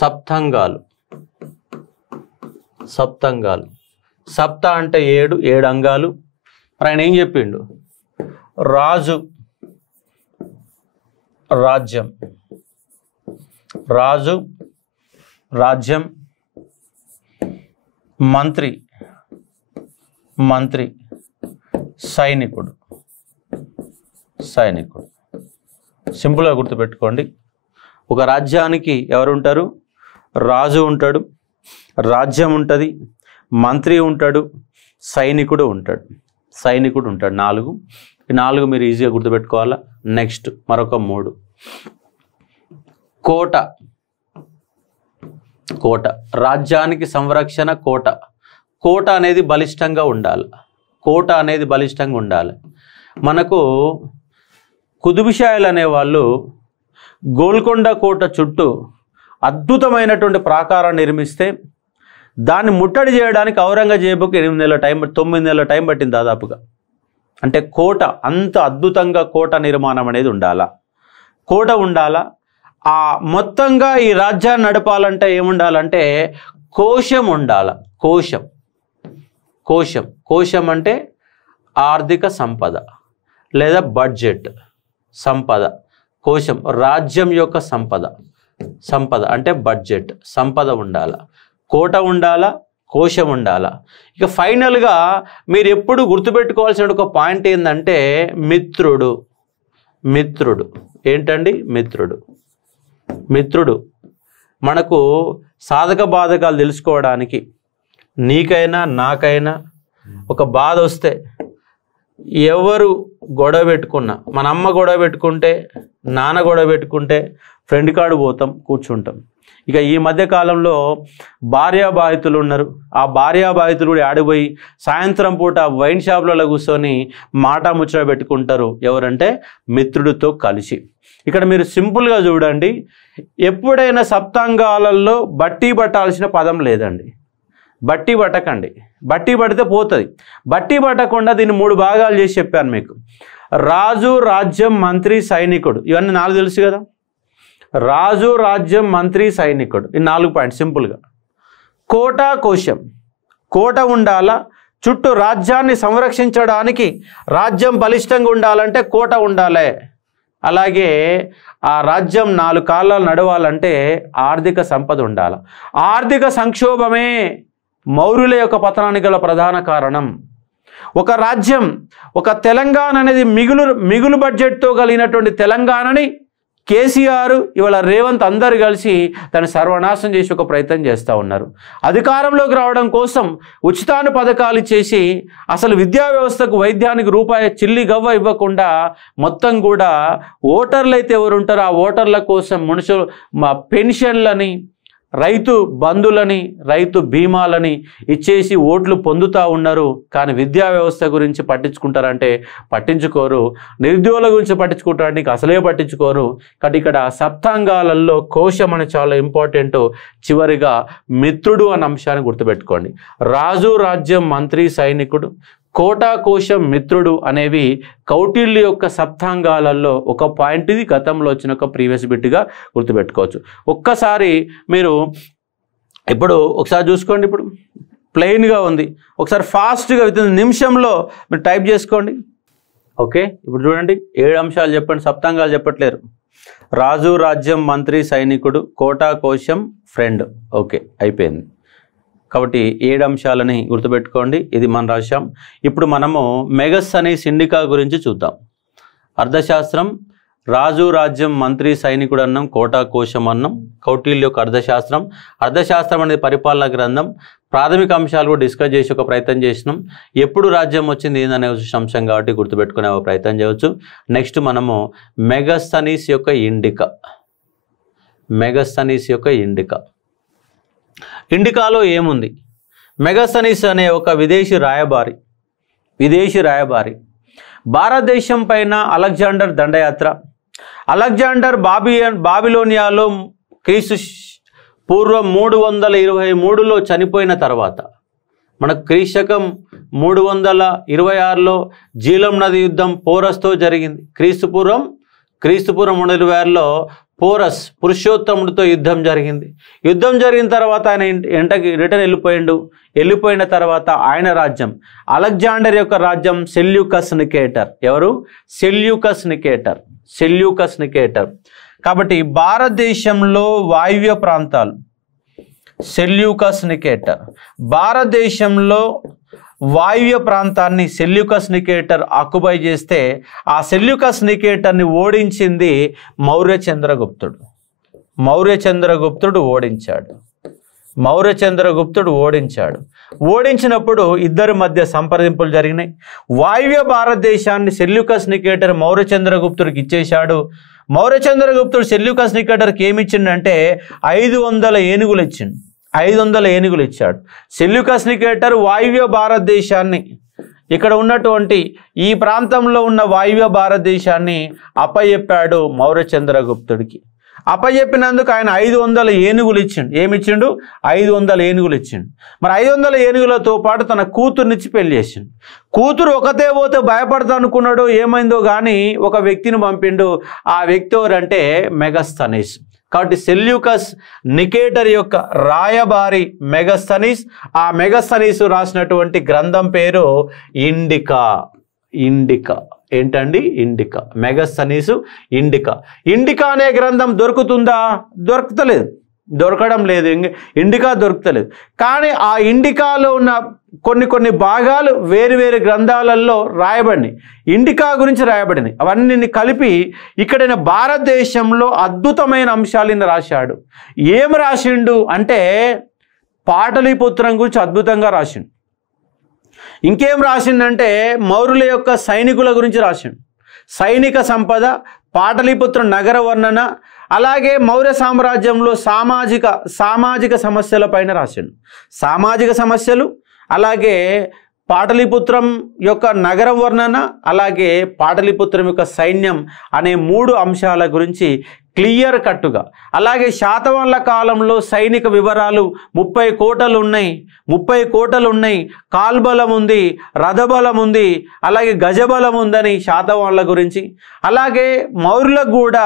సప్తంగాలు. సప్త అంటే 7 అంగాలు. ఆయన ఏం చెప్పిండు? రాజు, రాజ్యం, మంత్రి, సైనికుడు. సింపుల్గా గుర్తుపెట్టుకోండి. ఒక రాజ్యానికి ఎవరు ఉంటారు? రాజు ఉంటాడు, రాజ్యం ఉంటుంది, మంత్రి ఉంటాడు, సైనికుడు ఉంటాడు. 4. ఈ 4 మీరు ఈజీగా గుర్తుపెట్టుకోవాలా. నెక్స్ట్ మరొక 3. కోట. రాజ్యానికి సంరక్షణ కోట. కోట అనేది బలిష్టంగా ఉండాలి. మనకు కుతుబుషాయిలు అనేవాళ్ళు గోల్కొండ కోట చుట్టూ అద్భుతమైనటువంటి ప్రాకారాన్ని నిర్మిస్తే దాన్ని ముట్టడి చేయడానికి ఔరంగజేబుకి 9 నెలల టైం పట్టింది దాదాపుగా. అంటే కోట అంత అద్భుతంగా కోట నిర్మాణం అనేది ఉండాలా. ఆ మొత్తంగా ఈ రాజ్యాన్ని నడపాలంటే ఏముండాలంటే కోశం ఉండాల. కోశం అంటే ఆర్థిక సంపద లేదా బడ్జెట్ సంపద. కోశం రాజ్యం యొక్క సంపద అంటే బడ్జెట్ సంపద ఉండాల. కోట ఉండాలా, కోశం ఉండాలా. ఇక ఫైనల్గా మీరు ఎప్పుడు గుర్తుపెట్టుకోవాల్సిన ఒక పాయింట్ ఏంటంటే మిత్రుడు. ఏంటండి? మిత్రుడు మనకు సాధక బాధకాలు తెలుసుకోవడానికి, నీకైనా నాకైనా ఒక బాధ వస్తే ఎవరు గొడవ పెట్టుకున్నా, మన అమ్మ గొడవ పెట్టుకుంటే, నాన్న గొడవ పెట్టుకుంటే ఫ్రెండ్ కాడు పోతాం, కూర్చుంటాం. ఇక ఈ మధ్య కాలంలో భార్యాబాధితులు ఉన్నారు. ఆ భార్యాబాధితులు కూడా ఆడిపోయి సాయంత్రం పూట వైన్ షాపులలో కూర్చొని మాట ముచ్చట పెట్టుకుంటారు. ఎవరంటే మిత్రుడితో కలిసి. ఇక్కడ మీరు సింపుల్గా చూడండి, ఎప్పుడైనా సప్తాంగాలలో బట్టి పట్టాల్సిన పదం లేదండి. బట్టి పట్టకండి, బట్టి పడితే పోతుంది. బట్టి పట్టకుండా దీన్ని 3 భాగాలు చేసి చెప్పాను మీకు. రాజు, రాజ్యం, మంత్రి, సైనికుడు, ఇవన్నీ 4 తెలుసు కదా. రాజు, రాజ్యం, మంత్రి, సైనికుడు, ఈ 4 పాయింట్స్ సింపుల్గా. కోట, కోశం. కోట ఉండాలా, చుట్టూ రాజ్యాన్ని సంరక్షించడానికి రాజ్యం బలిష్టంగా ఉండాలంటే కోట ఉండాలి. అలాగే ఆ రాజ్యం 4 కాలాలు నడవాలంటే ఆర్థిక సంపద ఉండాలి. ఆర్థిక సంక్షోభమే మౌర్యుల యొక్క పతనానికి గల ప్రధాన కారణం. ఒక రాజ్యం, ఒక తెలంగాణ అనేది మిగులు బడ్జెట్తో కలిగినటువంటి తెలంగాణని కేసీఆర్, ఇవాళ రేవంత్ అందరు కలిసి దాన్ని సర్వనాశనం చేసి ఒక ప్రయత్నం చేస్తూ ఉన్నారు. అధికారంలోకి రావడం కోసం ఉచితాను పథకాలు చేసి అసలు విద్యా వ్యవస్థకు, వైద్యానికి రూపాయి చిల్లి గవ్వ ఇవ్వకుండా మొత్తం కూడా ఓటర్లు అయితే ఎవరు ఉంటారో ఆ ఓటర్ల కోసం మనుషులు పెన్షన్లని, రైతు బంధులని, రైతు బీమాలని ఇచ్చేసి ఓట్లు పొందుతూ ఉన్నారు. కానీ విద్యా వ్యవస్థ గురించి పట్టించుకుంటారంటే పట్టించుకోరు. నిరుద్యోగుల గురించి పట్టించుకుంటారంటే అసలే పట్టించుకోరు. కాబట్టి ఇక్కడ సప్తాంగాలలో కోశం అని చాలా ఇంపార్టెంట్. చివరిగా మిత్రుడు అన్న అంశాన్ని గుర్తుపెట్టుకోండి. రాజు, రాజ్యం, మంత్రి, సైనికుడు, కోట, కోశం, మిత్రుడు అనేవి కౌటిల్య యొక్క సప్తాంగాలలో ఒక పాయింట్. ఇది గతంలో వచ్చిన ఒక ప్రీవియస్ బిట్గా గుర్తుపెట్టుకోవచ్చు. ఒక్కసారి మీరు ఇప్పుడు ఒకసారి చూసుకోండి. ఇప్పుడు ప్లెయిన్గా ఉంది, ఒకసారి ఫాస్ట్గా విత్ నిమిషంలో మీరు టైప్ చేసుకోండి. ఓకే, ఇప్పుడు చూడండి 7 అంశాలు చెప్పండి, సప్తాంగాలు చెప్పట్లేరు. రాజు, రాజ్యం, మంత్రి, సైనికుడు, కోట, కోశం, ఫ్రెండ్. ఓకే, అయిపోయింది. కాబట్టి 7 అంశాలని గుర్తుపెట్టుకోండి. ఇది మనం రాశాం. ఇప్పుడు మనము మెగస్తనీస్ ఇండికా గురించి చూద్దాం. అర్థశాస్త్రం, రాజు, రాజ్యం, మంత్రి, సైనికుడు అన్నం, కోట, కోశం అన్నం. కౌటిల్య యొక్క అర్థశాస్త్రం. అర్థశాస్త్రం అనేది పరిపాలన గ్రంథం. ప్రాథమిక అంశాలు కూడా డిస్కస్ చేసి ఒక ప్రయత్నం చేసినాం. ఎప్పుడు రాజ్యం వచ్చింది ఏందనే అంశం కాబట్టి గుర్తుపెట్టుకునే ఒక ప్రయత్నం చేయవచ్చు. నెక్స్ట్ మనము మెగస్తనీస్ యొక్క ఇండికా. మెగస్తనీస్ యొక్క ఇండికా. ఇండికాలో ఏముంది? మెగస్తనీస్ అనే ఒక విదేశీ రాయబారి భారతదేశం పైన అలెగ్జాండర్ దండయాత్ర. అలెగ్జాండర్ బాబిలోనియాలో క్రీస్తు పూర్వం 323లో చనిపోయిన తర్వాత మనకు క్రీశకం 326లో జీలం నది యుద్ధం పోరస్తో జరిగింది. క్రీస్తుపూర్వం 326లో పోరస్ పురుషోత్తముడితో యుద్ధం జరిగింది. యుద్ధం జరిగిన తర్వాత ఆయన ఎంటకి రిటర్న్ వెళ్ళిపోయిన తర్వాత ఆయన రాజ్యం, అలెగ్జాండర్ యొక్క రాజ్యం సెల్యూకస్ నికేటర్. ఎవరు? Seleucus Nicator. కాబట్టి భారతదేశంలో వాయువ్య ప్రాంతాలు సెల్యూకస్ నికేటర్. భారతదేశంలో వాయువ్య ప్రాంతాన్ని సెల్యూకస్ నికేటర్ ఆక్యుపై చేస్తే ఆ సెల్యూకస్ నికేటర్ని ఓడించింది మౌర్యచంద్రగుప్తుడు ఓడించాడు. ఓడించినప్పుడు ఇద్దరి మధ్య సంప్రదింపులు జరిగినాయి. వాయువ్య భారతదేశాన్ని సెల్యూకస్ నికేటర్ మౌర్యచంద్రగుప్తుడికి ఇచ్చేశాడు. మౌర్యచంద్రగుప్తుడు సెల్యూకస్ నికేటర్కి ఏమి ఇచ్చిండంటే 500 ఏనుగులు ఇచ్చిండు. 500 ఏనుగులు ఇచ్చాడు. సెల్యూకస్ నికేటర్ వాయువ్య భారతదేశాన్ని, ఇక్కడ ఉన్నటువంటి ఈ ప్రాంతంలో ఉన్న వాయువ్య భారతదేశాన్ని అప్పచెప్పాడు మౌర్యచంద్రగుప్తుడికి. అప్పచెప్పినందుకు ఆయన 500 ఏనుగులు ఇచ్చిండు. ఏమిచ్చిండు? 500 ఏనుగులు ఇచ్చిండు. మరి 500 ఏనుగులతో పాటు తన కూతుర్నిచ్చి పెళ్లి చేసిండు. కూతురు ఒకతే పోతే భయపడతా అనుకున్నాడు, ఏమైందో కానీ ఒక వ్యక్తిని పంపిండు. ఆ వ్యక్తి ఎవరంటే మెగస్తనీస్. కాబట్టి సెల్యూకస్ నికేటర్ యొక్క రాయబారి మెగస్తనీస్. ఆ మెగస్తనీస్ రాసినటువంటి గ్రంథం పేరు ఇండికా. ఏంటండి? ఇండికా. Megasthenes indica. ఇండికా అనే గ్రంథం దొరుకుతుందా? దొరకడం లేదు. ఇండికా దొరుకుతలేదు. కానీ ఆ ఇండికాలో ఉన్న కొన్ని భాగాలు వేరు గ్రంథాలలో రాయబడినాయి, ఇండికా గురించి రాయబడినాయి. అవన్నీ కలిపి ఇక్కడ భారతదేశంలో అద్భుతమైన అంశాలను రాశాడు. ఏం రాసిండు అంటే పాటలీపుత్రం గురించి అద్భుతంగా రాసిండు. ఇంకేం రాసిండంటే మౌర్యుల యొక్క సైనికుల గురించి రాసిండు. సైనిక సంపద, పాటలీపుత్ర నగర వర్ణన, అలాగే మౌర్య సామ్రాజ్యంలో సామాజిక సమస్యల పైన రాసిండు. సామాజిక సమస్యలు, అలాగే పాటలీపుత్రం యొక్క నగర వర్ణన, అలాగే పాటలీపుత్రం యొక్క సైన్యం అనే 3 అంశాల గురించి క్లియర్ కట్టుగా. అలాగే శాతవాహనుల కాలంలో సైనిక వివరాలు 30 కోటలు ఉన్నాయి, కాల్బలం ఉంది, రథబలం ఉంది, అలాగే గజబలం ఉందని శాతవాహనుల గురించి. అలాగే మౌర్యులకు కూడా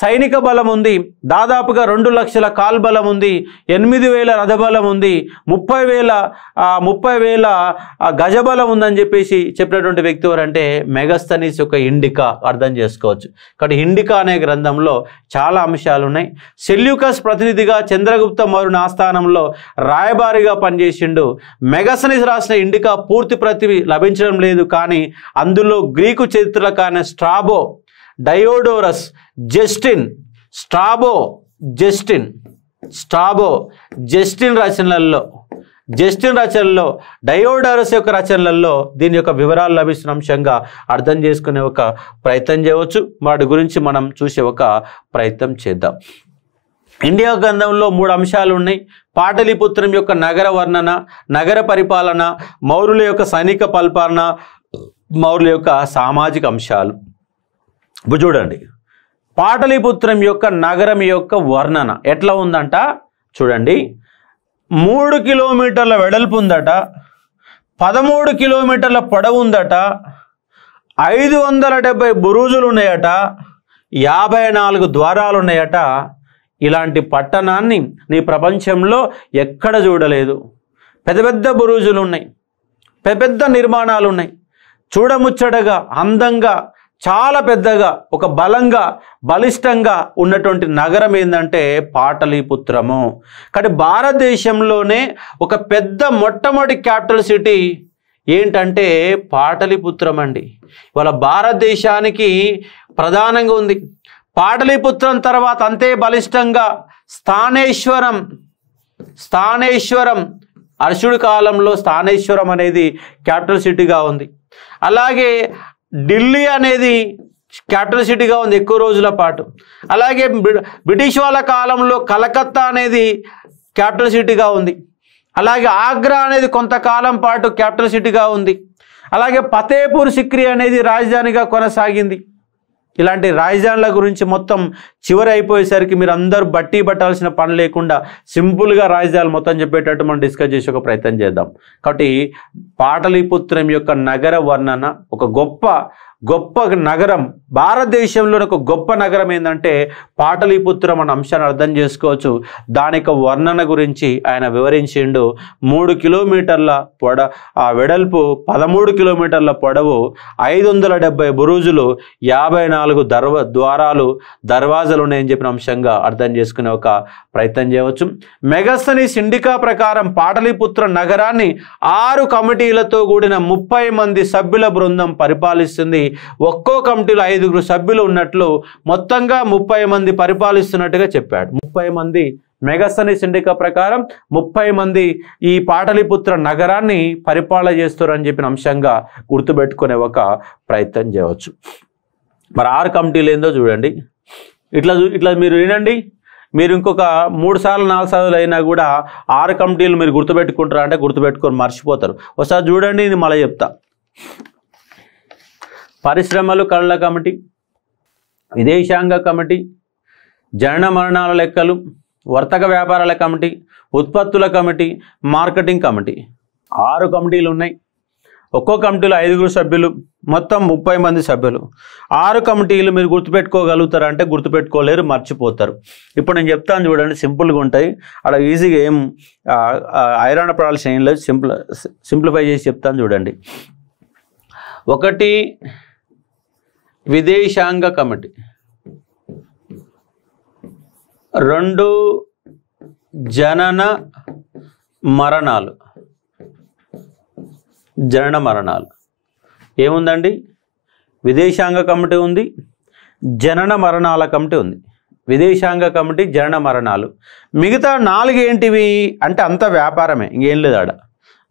సైనిక బలం ఉంది, దాదాపుగా 2 లక్షల కాల్బలం ఉంది, 8,000 రథబలం ఉంది, 30,000 గజబలం ఉందని చెప్పేసి చెప్పినటువంటి వ్యక్తి ఎవరంటే మెగస్తనీస్ యొక్క ఇండికా. అర్థం చేసుకోవచ్చు. కాబట్టి ఇండికా అనే గ్రంథంలో చాలా అంశాలు ఉన్నాయి. సెల్యూకస్ ప్రతినిధిగా చంద్రగుప్త మౌర్యుని ఆస్థానంలో రాయబారిగా పనిచేసిండు. మెగస్తనీస్ రాసిన ఇండికా పూర్తి ప్రతి లభించడం లేదు, కానీ అందులో గ్రీకు చరిత్రకారైన స్ట్రాబో, డయోడోరస్, జస్టిన్ రచనలలో డయోడోరస్ యొక్క రచనలలో దీని యొక్క వివరాలు లభిస్తున్న అంశంగా అర్థం చేసుకునే ఒక ప్రయత్నం చేయవచ్చు. వాటి గురించి మనం చూసే ఒక ప్రయత్నం చేద్దాం. ఇండియా గ్రంథంలో 3 అంశాలు ఉన్నాయి. పాటలీపుత్రం యొక్క నగర వర్ణన, నగర పరిపాలన, మౌర్యుల యొక్క సైనిక పరిపాలన, మౌర్యుల యొక్క సామాజిక అంశాలు. ఇప్పుడు చూడండి, పాటలీపుత్రం యొక్క నగరం యొక్క వర్ణన ఎట్లా ఉందంట చూడండి. 3 కిలోమీటర్ల వెడల్పు ఉందట, 13 కిలోమీటర్ల పొడవు ఉందట, 570 బురుజులు ఉన్నాయట, 54 ద్వారాలు ఉన్నాయట. ఇలాంటి పట్టణాన్ని నీ ప్రపంచంలో ఎక్కడ చూడలేదు. పెద్ద పెద్ద బురుజులు ఉన్నాయి, పెద్ద నిర్మాణాలు ఉన్నాయి, చూడముచ్చటగా, అందంగా, చాలా పెద్దగా, ఒక బలిష్టంగా ఉన్నటువంటి నగరం ఏంటంటే పాటలీపుత్రము. కానీ భారతదేశంలోనే ఒక పెద్ద మొట్టమొదటి క్యాపిటల్ సిటీ ఏంటంటే పాటలీపుత్రం అండి. ఇవాళ భారతదేశానికి ప్రధానంగా ఉంది. పాటలీపుత్రం తర్వాత అంతే బలిష్టంగా స్థానేశ్వరం అర్షుడి కాలంలో స్థానేశ్వరం అనేది క్యాపిటల్ సిటీగా ఉంది. అలాగే ఢిల్లీ అనేది క్యాపిటల్ సిటీగా ఉంది ఎక్కువ రోజుల పాటు. అలాగే బ్రిటిష్ వాళ్ళ కాలంలో కలకత్తా అనేది క్యాపిటల్ సిటీగా ఉంది. అలాగే ఆగ్రా అనేది కొంతకాలం పాటు క్యాపిటల్ సిటీగా ఉంది. అలాగే ఫతేపూర్ సిక్రీ అనేది రాజధానిగా కొనసాగింది. ఇలాంటి రాజధానుల గురించి మొత్తం చివరి అయిపోయేసరికి మీరు అందరూ బట్టి పట్టాల్సిన పని లేకుండా సింపుల్గా రాజధానులు మొత్తం చెప్పేటట్టు మనం డిస్కస్ చేసే ఒక ప్రయత్నం చేద్దాం. కాబట్టి పాటలీపుత్రం యొక్క నగర వర్ణన ఒక గొప్ప నగరం, భారతదేశంలోని ఒక గొప్ప నగరం ఏంటంటే పాటలీపుత్రం అన్న అంశాన్ని అర్థం చేసుకోవచ్చు. దాని యొక్క వర్ణన గురించి ఆయన వివరించిండు. 3 కిలోమీటర్ల వెడల్పు, 13 కిలోమీటర్ల పొడవు, 570 బురుజులు, 54 దర్వాజాలు ఉన్నాయని చెప్పిన అంశంగా అర్థం చేసుకునే ఒక ప్రయత్నం చేయవచ్చు. మెగస్తనీస్ ఇండికా ప్రకారం పాటలీపుత్ర నగరాన్ని 6 కమిటీలతో కూడిన 30 మంది సభ్యుల బృందం పరిపాలిస్తుంది. ఒక్కో కమిటీలో 5 సభ్యులు ఉన్నట్లు మొత్తంగా 30 మంది పరిపాలిస్తున్నట్టుగా చెప్పాడు. 30 మంది మెగస్తనీస్ ఇండికా ప్రకారం 30 మంది ఈ పాటలీపుత్ర నగరాన్ని పరిపాలన చేస్తారని చెప్పిన అంశంగా గుర్తుపెట్టుకునే ఒక ప్రయత్నం చేయవచ్చు. మరి 6 కమిటీలు ఏందో చూడండి. ఇట్లా మీరు వినండి. మీరు ఇంకొక 3 సార్లు 4 సార్లు అయినా కూడా 6 కమిటీలు మీరు గుర్తుపెట్టుకుంటారా అంటే గుర్తుపెట్టుకొని మర్చిపోతారు. ఒకసారి చూడండి, ఇది మళ్ళీ చెప్తా. పరిశ్రమలు కళల కమిటీ, విదేశాంగ కమిటీ, జనన మరణాల లెక్కలు, వర్తక వ్యాపారాల కమిటీ, ఉత్పత్తుల కమిటీ, మార్కెటింగ్ కమిటీ. 6 కమిటీలు ఉన్నాయి. ఒక్కో కమిటీలో 5 సభ్యులు, మొత్తం 30 మంది సభ్యులు. 6 కమిటీలు మీరు గుర్తుపెట్టుకోగలుగుతారా అంటే గుర్తుపెట్టుకోలేరు, మర్చిపోతారు. ఇప్పుడు నేను చెప్తాను చూడండి, సింపుల్గా ఉంటాయి. అలా ఈజీగా ఏం ఐరాణ పడాల్సిన ఏం లేదు, సింప్లిఫై చేసి చెప్తాను చూడండి. 1 విదేశాంగ కమిటీ, 2 జనన మరణాలు. ఏముందండి? విదేశాంగ కమిటీ ఉంది, జనన మరణాల కమిటీ ఉంది. విదేశాంగ కమిటీ, జనన మరణాలు. మిగతా 4 ఏంటివి అంటే అంత వ్యాపారమే, ఇంకేం లేదు ఆడ,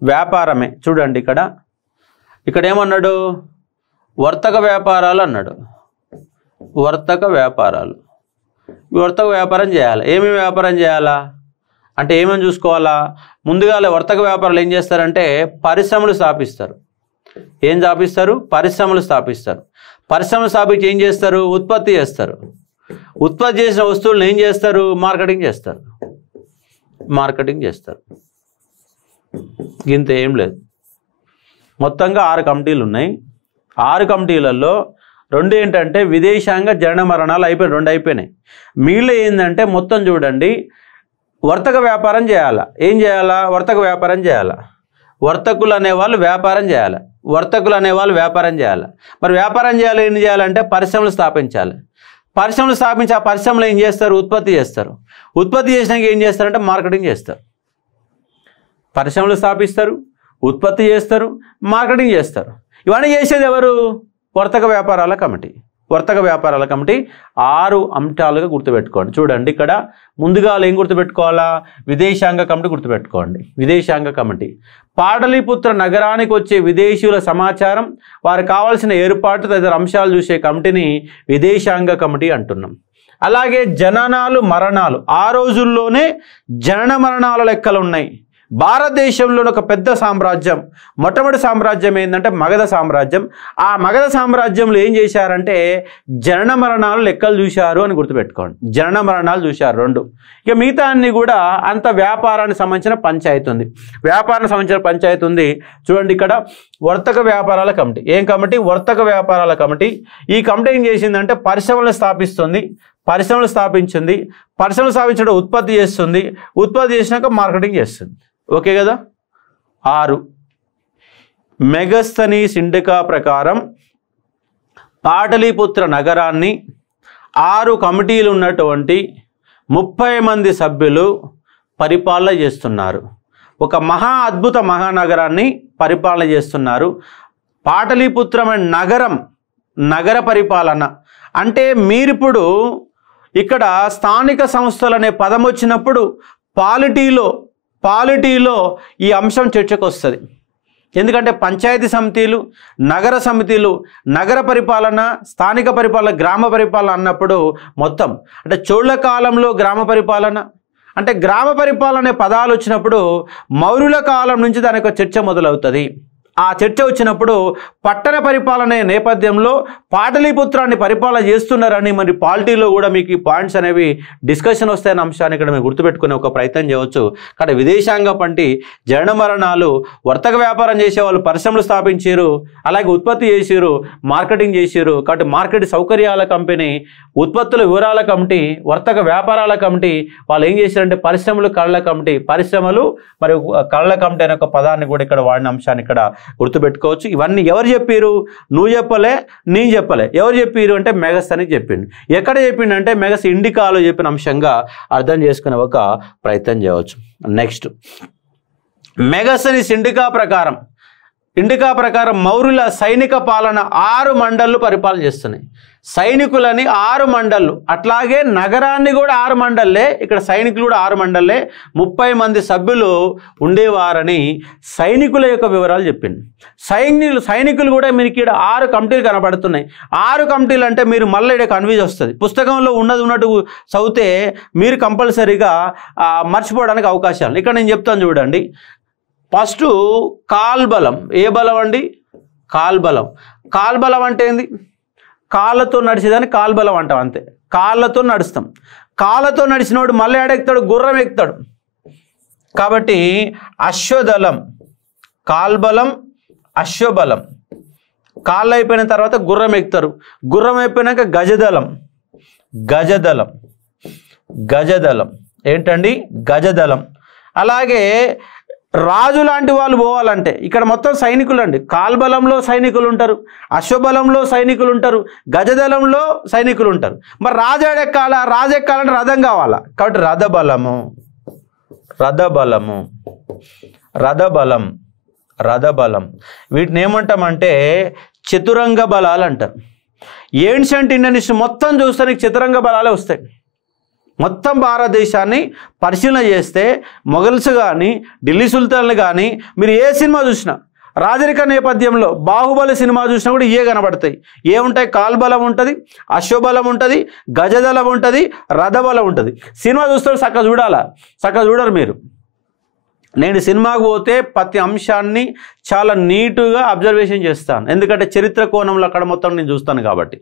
వ్యాపారమే. చూడండి ఇక్కడ ఇక్కడ ఏమన్నాడు? వర్తక వ్యాపారాలు అన్నాడు. వర్తక వ్యాపారాలు. వర్తక వ్యాపారం చేయాలి. ఏమేమి వ్యాపారం చేయాలా అంటే ఏమేమి చూసుకోవాలా? ముందుగా వర్తక వ్యాపారాలు ఏం చేస్తారంటే పరిశ్రమలు స్థాపిస్తారు. ఏం స్థాపిస్తారు? పరిశ్రమలు స్థాపిస్తారు. పరిశ్రమలు స్థాపించి ఏం చేస్తారు? ఉత్పత్తి చేస్తారు. ఉత్పత్తి చేసిన వస్తువులను ఏం చేస్తారు? మార్కెటింగ్ చేస్తారు. మార్కెటింగ్ చేస్తారు. ఇంత ఏం లేదు. మొత్తంగా 6 కమిటీలు ఉన్నాయి. 6 కమిటీలలో 2 ఏంటంటే విదేశాంగ జనన మరణాలు అయిపోయినాయి, 2 అయిపోయినాయి. మీలో ఏంటంటే మొత్తం చూడండి, వర్తక వ్యాపారం చేయాలా. ఏం చేయాలా? వర్తక వ్యాపారం చేయాలా. వర్తకులు అనేవాళ్ళు వ్యాపారం చేయాలి. వర్తకులు అనేవాళ్ళు వ్యాపారం చేయాలి. మరి వ్యాపారం చేయాలి, ఏం చేయాలంటే పరిశ్రమలు స్థాపించాలి. పరిశ్రమలు స్థాపించి ఆ పరిశ్రమలు ఏం చేస్తారు? ఉత్పత్తి చేస్తారు. ఉత్పత్తి చేసినాక ఏం చేస్తారంటే మార్కెటింగ్ చేస్తారు. పరిశ్రమలు స్థాపిస్తారు, ఉత్పత్తి చేస్తారు, మార్కెటింగ్ చేస్తారు. ఇవన్నీ చేసేది ఎవరు? వర్తక వ్యాపారాల కమిటీ. వర్తక వ్యాపారాల కమిటీ 6 అంశాలుగా గుర్తుపెట్టుకోండి. చూడండి, ఇక్కడ ముందుగా ఏం గుర్తుపెట్టుకోవాలా? విదేశాంగ కమిటీ గుర్తుపెట్టుకోండి. విదేశాంగ కమిటీ పాటలీపుత్ర నగరానికి వచ్చే విదేశీయుల సమాచారం, వారికి కావాల్సిన ఏర్పాటు తదితర అంశాలు చూసే కమిటీని విదేశాంగ కమిటీ అంటున్నాం. అలాగే జననాలు మరణాలు, ఆ రోజుల్లోనే జనన మరణాల లెక్కలు ఉన్నాయి. భారతదేశంలోని ఒక పెద్ద సామ్రాజ్యం, మొట్టమొదటి సామ్రాజ్యం ఏంటంటే మగధ సామ్రాజ్యం. ఆ మగధ సామ్రాజ్యంలో ఏం చేశారంటే జనన మరణాలు లెక్కలు చూశారు అని గుర్తుపెట్టుకోండి. జనన మరణాలు చూశారు 2. ఇక మిగతా అన్ని కూడా అంత వ్యాపారానికి సంబంధించిన పంచాయతీ ఉంది. వ్యాపారానికి సంబంధించిన పంచాయతీ ఉంది. చూడండి, ఇక్కడ వర్తక వ్యాపారాల కమిటీ. ఏం కమిటీ? వర్తక వ్యాపారాల కమిటీ. ఈ కమిటీ ఏం చేసిందంటే పరిశ్రమలు స్థాపిస్తుంది. పరిశ్రమలు స్థాపించింది. పరిశ్రమలు స్థాపించడం ఉత్పత్తి చేస్తుంది. ఉత్పత్తి చేసినాక మార్కెటింగ్ చేస్తుంది. ఓకే కదా? 6 మెగస్తనీస్ ఇండికా ప్రకారం పాటలీపుత్ర నగరాన్ని 6 కమిటీలు ఉన్నటువంటి 30 మంది సభ్యులు పరిపాలన చేస్తున్నారు. ఒక మహా అద్భుత మహానగరాన్ని పరిపాలన చేస్తున్నారు. పాటలీపుత్రం అనే నగరం, నగర పరిపాలన అంటే మీరిప్పుడు ఇక్కడ స్థానిక సంస్థలు అనే పదం వచ్చినప్పుడు పాలిటీలో ఈ అంశం చర్చకు వస్తుంది. ఎందుకంటే పంచాయతీ సమితిలు, నగర సమితిలు, నగర పరిపాలన, స్థానిక పరిపాలన, గ్రామ పరిపాలన అన్నప్పుడు మొత్తం అంటే చోళ కాలంలో గ్రామ పరిపాలన అంటే గ్రామ పరిపాలన అనే పదాలు వచ్చినప్పుడు మౌర్యుల కాలం నుంచి దాని యొక్క చర్చ మొదలవుతుంది. ఆ చర్చ వచ్చినప్పుడు పట్టణ పరిపాలన నేపథ్యంలో పాటలీపుత్రాన్ని పరిపాలన చేస్తున్నారని మరి పాలిటీలో కూడా మీకు ఈ పాయింట్స్ అనేవి డిస్కషన్ వస్తాయన్న అంశాన్ని ఇక్కడ మీరు గుర్తుపెట్టుకునే ఒక ప్రయత్నం చేయవచ్చు. కాబట్టి విదేశాంగ పంటి జనన మరణాలు, వర్తక వ్యాపారం చేసేవాళ్ళు పరిశ్రమలు స్థాపించారు, అలాగే ఉత్పత్తి చేసారు, మార్కెటింగ్ చేసారు. కాబట్టి మార్కెట్ సౌకర్యాల కంపెనీ, ఉత్పత్తుల వివరాల కమిటీ, వర్తక వ్యాపారాల కమిటీ వాళ్ళు ఏం చేశారంటే పరిశ్రమలు కళల కమిటీ, పరిశ్రమలు మరియు కళల కమిటీ అనే ఒక పదాన్ని కూడా ఇక్కడ వాడిన అంశాన్ని ఇక్కడ గుర్తుపెట్టుకోవచ్చు. ఇవన్నీ ఎవరు చెప్పారు? నువ్వు చెప్పలే, నేను చెప్పలే. ఎవరు చెప్పారు అంటే మెగస్ అని చెప్పిండు. ఎక్కడ చెప్పిండు అంటే మెగస్ ఇండికాలో చెప్పిన అంశంగా అర్థం చేసుకునే ఒక ప్రయత్నం చేయవచ్చు. నెక్స్ట్, మెగస్తనీస్ ఇండికా ప్రకారం మౌర్యుల సైనిక పాలన 6 మండళ్ళు పరిపాలన చేస్తున్నాయి. సైనికులని 6 మండళ్ళు, అట్లాగే నగరాన్ని కూడా 6 మండళ్ళే, ఇక్కడ సైనికులు కూడా 6 మండళ్ళే, 30 మంది సభ్యులు ఉండేవారని సైనికుల యొక్క వివరాలు చెప్పింది. సైనికులు కూడా మీకు ఇక్కడ 6 కమిటీలు కనబడుతున్నాయి. 6 కమిటీలు అంటే మీరు మళ్ళీ ఇక్కడ కన్ఫ్యూజ్ వస్తుంది. పుస్తకంలో ఉన్నట్టు చదివితే మీరు కంపల్సరీగా మర్చిపోవడానికి అవకాశాలు. ఇక్కడ నేను చెప్తాను చూడండి. ఫస్ట్ కాల్బలం. ఏ బలం అండి? కాల్బలం. కాల్బలం అంటే ఏంది? కాళ్ళతో నడిచేదాన్ని కాల్బలం అంటాం, అంతే. కాళ్ళతో నడుస్తాం. కాళ్ళతో నడిచినోడు మళ్ళీ ఆడెక్తాడు, గుర్రం ఎక్కుతాడు. కాబట్టి అశ్వదళం, కాల్బలం, అశ్వబలం. కాళ్ళు అయిపోయిన తర్వాత గుర్రం ఎక్కుతారు. గుర్రం అయిపోయినాక గజదళం ఏంటండి? గజదళం. అలాగే రాజు లాంటి వాళ్ళు పోవాలంటే ఇక్కడ మొత్తం సైనికులు అండి. కాల్బలంలో సైనికులు ఉంటారు, అశ్వబలంలో సైనికులు ఉంటారు, గజదళంలో సైనికులు ఉంటారు. మరి రాజు ఎక్కాలంటే రథం కావాలా. కాబట్టి రథబలం వీటిని ఏమంటామంటే చతురంగ బలాలు అంటారు. ఏన్షియంట్ ఇండియన్ హిస్టరీ మొత్తం చూస్తే నీకు చతురంగ బలాలే వస్తాయి. మొత్తం భారతదేశాన్ని పరిశీలన చేస్తే మొఘల్స్ కానీ, ఢిల్లీ సుల్తాన్లు కానీ, మీరు ఏ సినిమా చూసినా రాజరిక నేపథ్యంలో బాహుబలి సినిమా చూసినా కూడా ఇవే కనబడతాయి. ఏముంటాయి? కాల్బలం ఉంటుంది, అశ్వబలం ఉంటుంది, గజదళం ఉంటుంది, రథబలం ఉంటుంది. సినిమా చూస్తే చక్కగా చూడాలా, చక్కగా చూడరు మీరు. నేను సినిమాకు పోతే ప్రతి అంశాన్ని చాలా నీటుగా అబ్జర్వేషన్ చేస్తాను, ఎందుకంటే చరిత్ర కోణంలో అక్కడ మొత్తం నేను చూస్తాను కాబట్టి.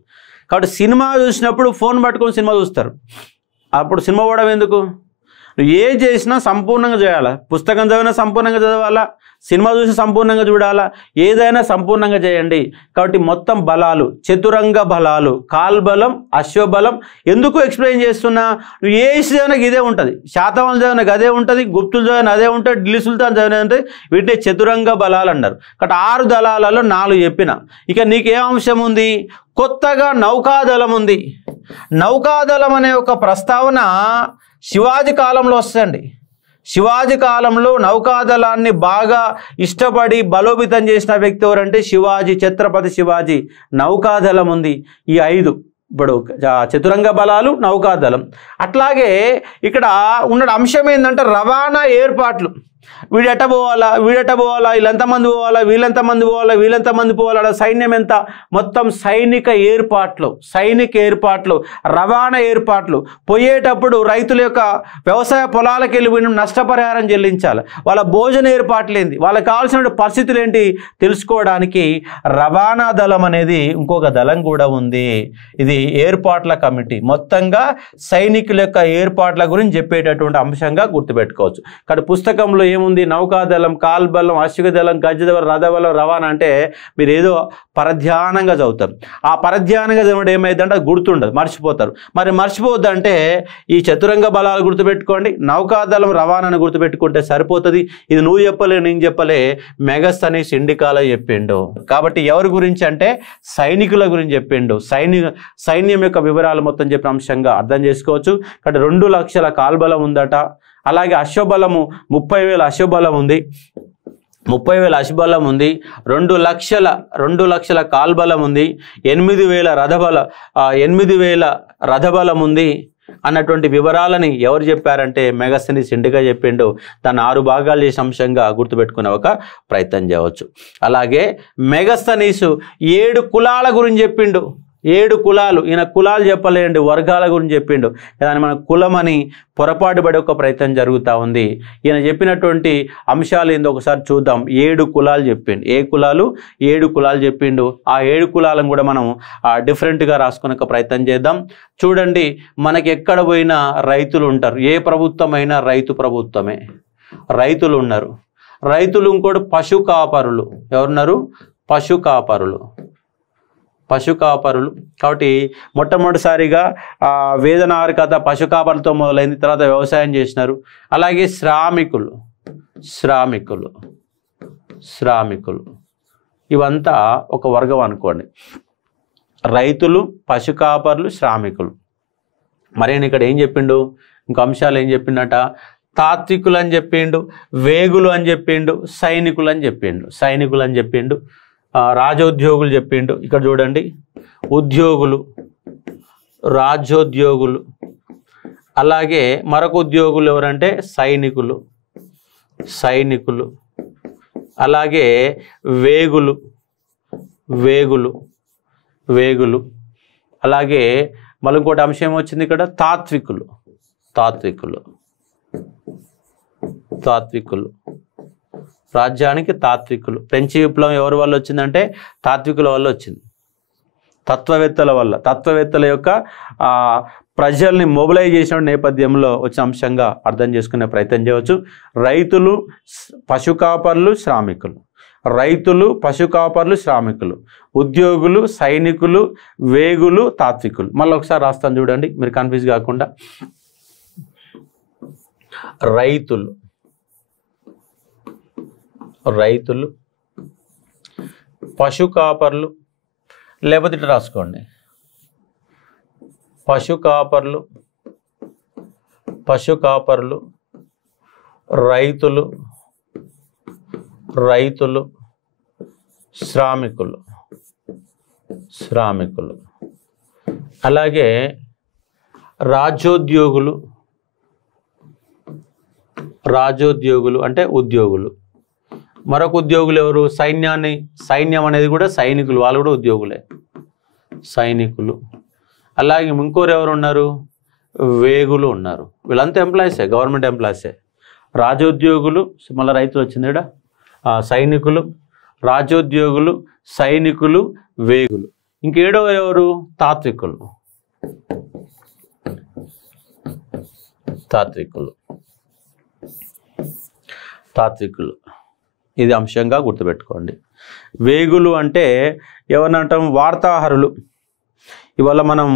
సినిమా చూసినప్పుడు ఫోన్ పట్టుకొని సినిమా చూస్తారు. అప్పుడు సినిమా పోవడం ఎందుకు? నువ్వు ఏ చేసినా సంపూర్ణంగా చేయాలా. పుస్తకం చదివినా సంపూర్ణంగా చదవాలా, సినిమా చూసి సంపూర్ణంగా చూడాలా, ఏదైనా సంపూర్ణంగా చేయండి. కాబట్టి మొత్తం బలాలు, చతురంగ బలాలు, కాల్బలం, అశ్వబలం ఎందుకు ఎక్స్ప్లెయిన్ చేస్తున్నా? నువ్వు ఏ చదివినా ఇదే ఉంటుంది, శాతవాహనులు చదివినా అదే ఉంటుంది, గుప్తులు చదివినా అదే ఉంటుంది, ఢిల్లీ సుల్తాన్ చదివినా ఉంటుంది. వీటిని చతురంగ బలాలు అన్నారు. కాబట్టి 6 దళాలలో 4 చెప్పిన. ఇక నీకే అంశం ఉంది? కొత్తగా నౌకాదళం ఉంది. నౌకాదళం అనే ఒక ప్రస్తావన శివాజీ కాలంలో వస్తుందండి. శివాజీ కాలంలో నౌకాదళాన్ని బాగా ఇష్టపడి బలోపేతం చేసిన వ్యక్తి ఎవరంటే శివాజీ, ఛత్రపతి శివాజీ. నౌకాదళం ఉంది. ఈ 5 ఇప్పుడు చతురంగ బలాలు, నౌకాదళం. అట్లాగే ఇక్కడ ఉన్న అంశం ఏంటంటే రవాణా ఏర్పాట్లు. వీడెట పోవాలా, వీడెట పోవాలా, వీళ్ళెంతమంది పోవాలా, వీళ్ళెంతమంది పోవాలా, వీళ్ళెంతమంది పోవాలా, సైన్యం ఎంత, మొత్తం సైనిక ఏర్పాట్లు, రవాణా ఏర్పాట్లు. పోయేటప్పుడు రైతుల యొక్క వ్యవసాయ పొలాలకు వెళ్ళి నష్టపరిహారం చెల్లించాలి. వాళ్ళ భోజన ఏర్పాట్లు ఏంటి, వాళ్ళకి కావాల్సిన పరిస్థితులు ఏంటి తెలుసుకోవడానికి రవాణా దళం అనేది ఇంకొక దళం కూడా ఉంది. ఇది ఏర్పాట్ల కమిటీ. మొత్తంగా సైనికుల యొక్క ఏర్పాట్ల గురించి చెప్పేటటువంటి అంశంగా గుర్తుపెట్టుకోవచ్చు. కానీ పుస్తకంలో ఏముంది? నౌకాదళం, కాల్బలం, అశ్వదళం, గజదళం, రథబలం, రవాణా అంటే మీరు ఏదో పరధ్యానంగా చదువుతారు. ఆ పరధ్యానంగా చదవడం ఏమైందంటే అది గుర్తుండదు, మర్చిపోతారు. మరి మర్చిపోవద్దంటే ఈ చతురంగ బలాలు గుర్తుపెట్టుకోండి, నౌకాదళం, రవాణాను గుర్తుపెట్టుకుంటే సరిపోతుంది. ఇది నువ్వు చెప్పలే, నేను చెప్పలే, మెగస్తనీస్ ఇండికాలో చెప్పిండు. కాబట్టి ఎవరి గురించి అంటే సైనికుల గురించి చెప్పిండు. సైన్యం యొక్క వివరాలు మొత్తం చెప్పిన అంశంగా అర్థం చేసుకోవచ్చు. కాబట్టి 2 లక్షల కాల్బలం ఉందట. అలాగే అశ్వబలము 30,000 అశ్వబలం ఉంది, 30,000 అశ్వబలం ఉంది, 2 లక్షల కాల్బలం ఉంది, 8,000 రథబలం ఉంది అన్నటువంటి వివరాలని ఎవరు చెప్పారంటే మెగస్తనీస్ ఇండికా చెప్పిండు. దాన్ని 6 భాగాలు చేసిన అంశంగా గుర్తుపెట్టుకునే ఒక ప్రయత్నం చేయవచ్చు. అలాగే మెగస్తనీసు 7 కులాల గురించి చెప్పిండు. 7 కులాలు. ఈయన కులాలు చెప్పలేండి, వర్గాల గురించి చెప్పిండు. దాన్ని మన కులమని పొరపాటు పడే ఒక ప్రయత్నం జరుగుతూ ఉంది. ఈయన చెప్పినటువంటి అంశాలు ఏందో ఒకసారి చూద్దాం. 7 కులాలు చెప్పిండు. ఏ కులాలు? 7 కులాలు చెప్పిండు. ఆ 7 కులాలను కూడా మనం డిఫరెంట్గా రాసుకునే ఒక ప్రయత్నం చేద్దాం. చూడండి, మనకి ఎక్కడ పోయినా రైతులు ఉంటారు. ఏ ప్రభుత్వమైనా రైతు ప్రభుత్వమే. రైతులు ఉన్నారు. రైతులు ఇంకోటి పశు కాపరులు. ఎవరున్నారు? పశు కాపరులు. కాబట్టి మొట్టమొదటిసారిగా వేదనాగరికత పశు కాపరులతో మొదలైంది. తర్వాత వ్యవసాయం చేసినారు. అలాగే శ్రామికులు ఇవంతా ఒక వర్గం అనుకోండి. రైతులు, పశు కాపరులు, శ్రామికులు. మరి ఇక్కడ ఏం చెప్పిండు? ఇంకో అంశాలు ఏం చెప్పిండట? తాత్వికులు అని చెప్పిండు, వేగులు అని చెప్పిండు, సైనికులు అని చెప్పిండు, రాజోద్యోగులు చెప్పిండు. ఇక్కడ చూడండి, ఉద్యోగులు, రాజ్యోద్యోగులు. అలాగే మరొక ఉద్యోగులు ఎవరంటే సైనికులు. అలాగే వేగులు. అలాగే మళ్ళీ ఇంకోటి అంశం ఏమొచ్చింది ఇక్కడ? తాత్వికులు. రాజ్యానికి తాత్వికులు. ఫ్రెంచ్ విప్లవం ఎవరి వల్ల వచ్చిందంటే తాత్వికుల వల్ల వచ్చింది. తత్వవేత్తల యొక్క ప్రజల్ని మొబిలైజ్ చేసిన నేపథ్యంలో వచ్చిన అంశంగా అర్థం చేసుకునే ప్రయత్నం చేయవచ్చు. రైతులు, పశు కాపరులు, శ్రామికులు, ఉద్యోగులు, సైనికులు, వేగులు, తాత్వికులు. మళ్ళీ ఒకసారి రాస్తాను చూడండి, మీరు కన్ఫ్యూజ్ కాకుండా. రైతులు, పశు కాపర్లు, లేకపోతే ఇట్లా రాసుకోండి, పశు కాపర్లు, రైతులు, శ్రామికులు. అలాగే రాజ్యోద్యోగులు అంటే ఉద్యోగులు. మరొక ఉద్యోగులు ఎవరు? సైన్యం అనేది కూడా సైనికులు, వాళ్ళు కూడా ఉద్యోగులే, సైనికులు. అలాగే ఇంకోరు ఎవరు ఉన్నారు? వేగులు ఉన్నారు. వీళ్ళంతా ఎంప్లాయీసే, గవర్నమెంట్ ఎంప్లాయీసే. రాజోద్యోగులు, మళ్ళీ రైతులు వచ్చింది ఇక్కడ, సైనికులు, రాజోద్యోగులు, సైనికులు, వేగులు. ఇంకేడవ ఎవరు? తాత్వికులు. ఇది అంశంగా గుర్తుపెట్టుకోండి. వేగులు అంటే ఎవరినంటాం? వార్తాహరులు. ఇవాళ మనం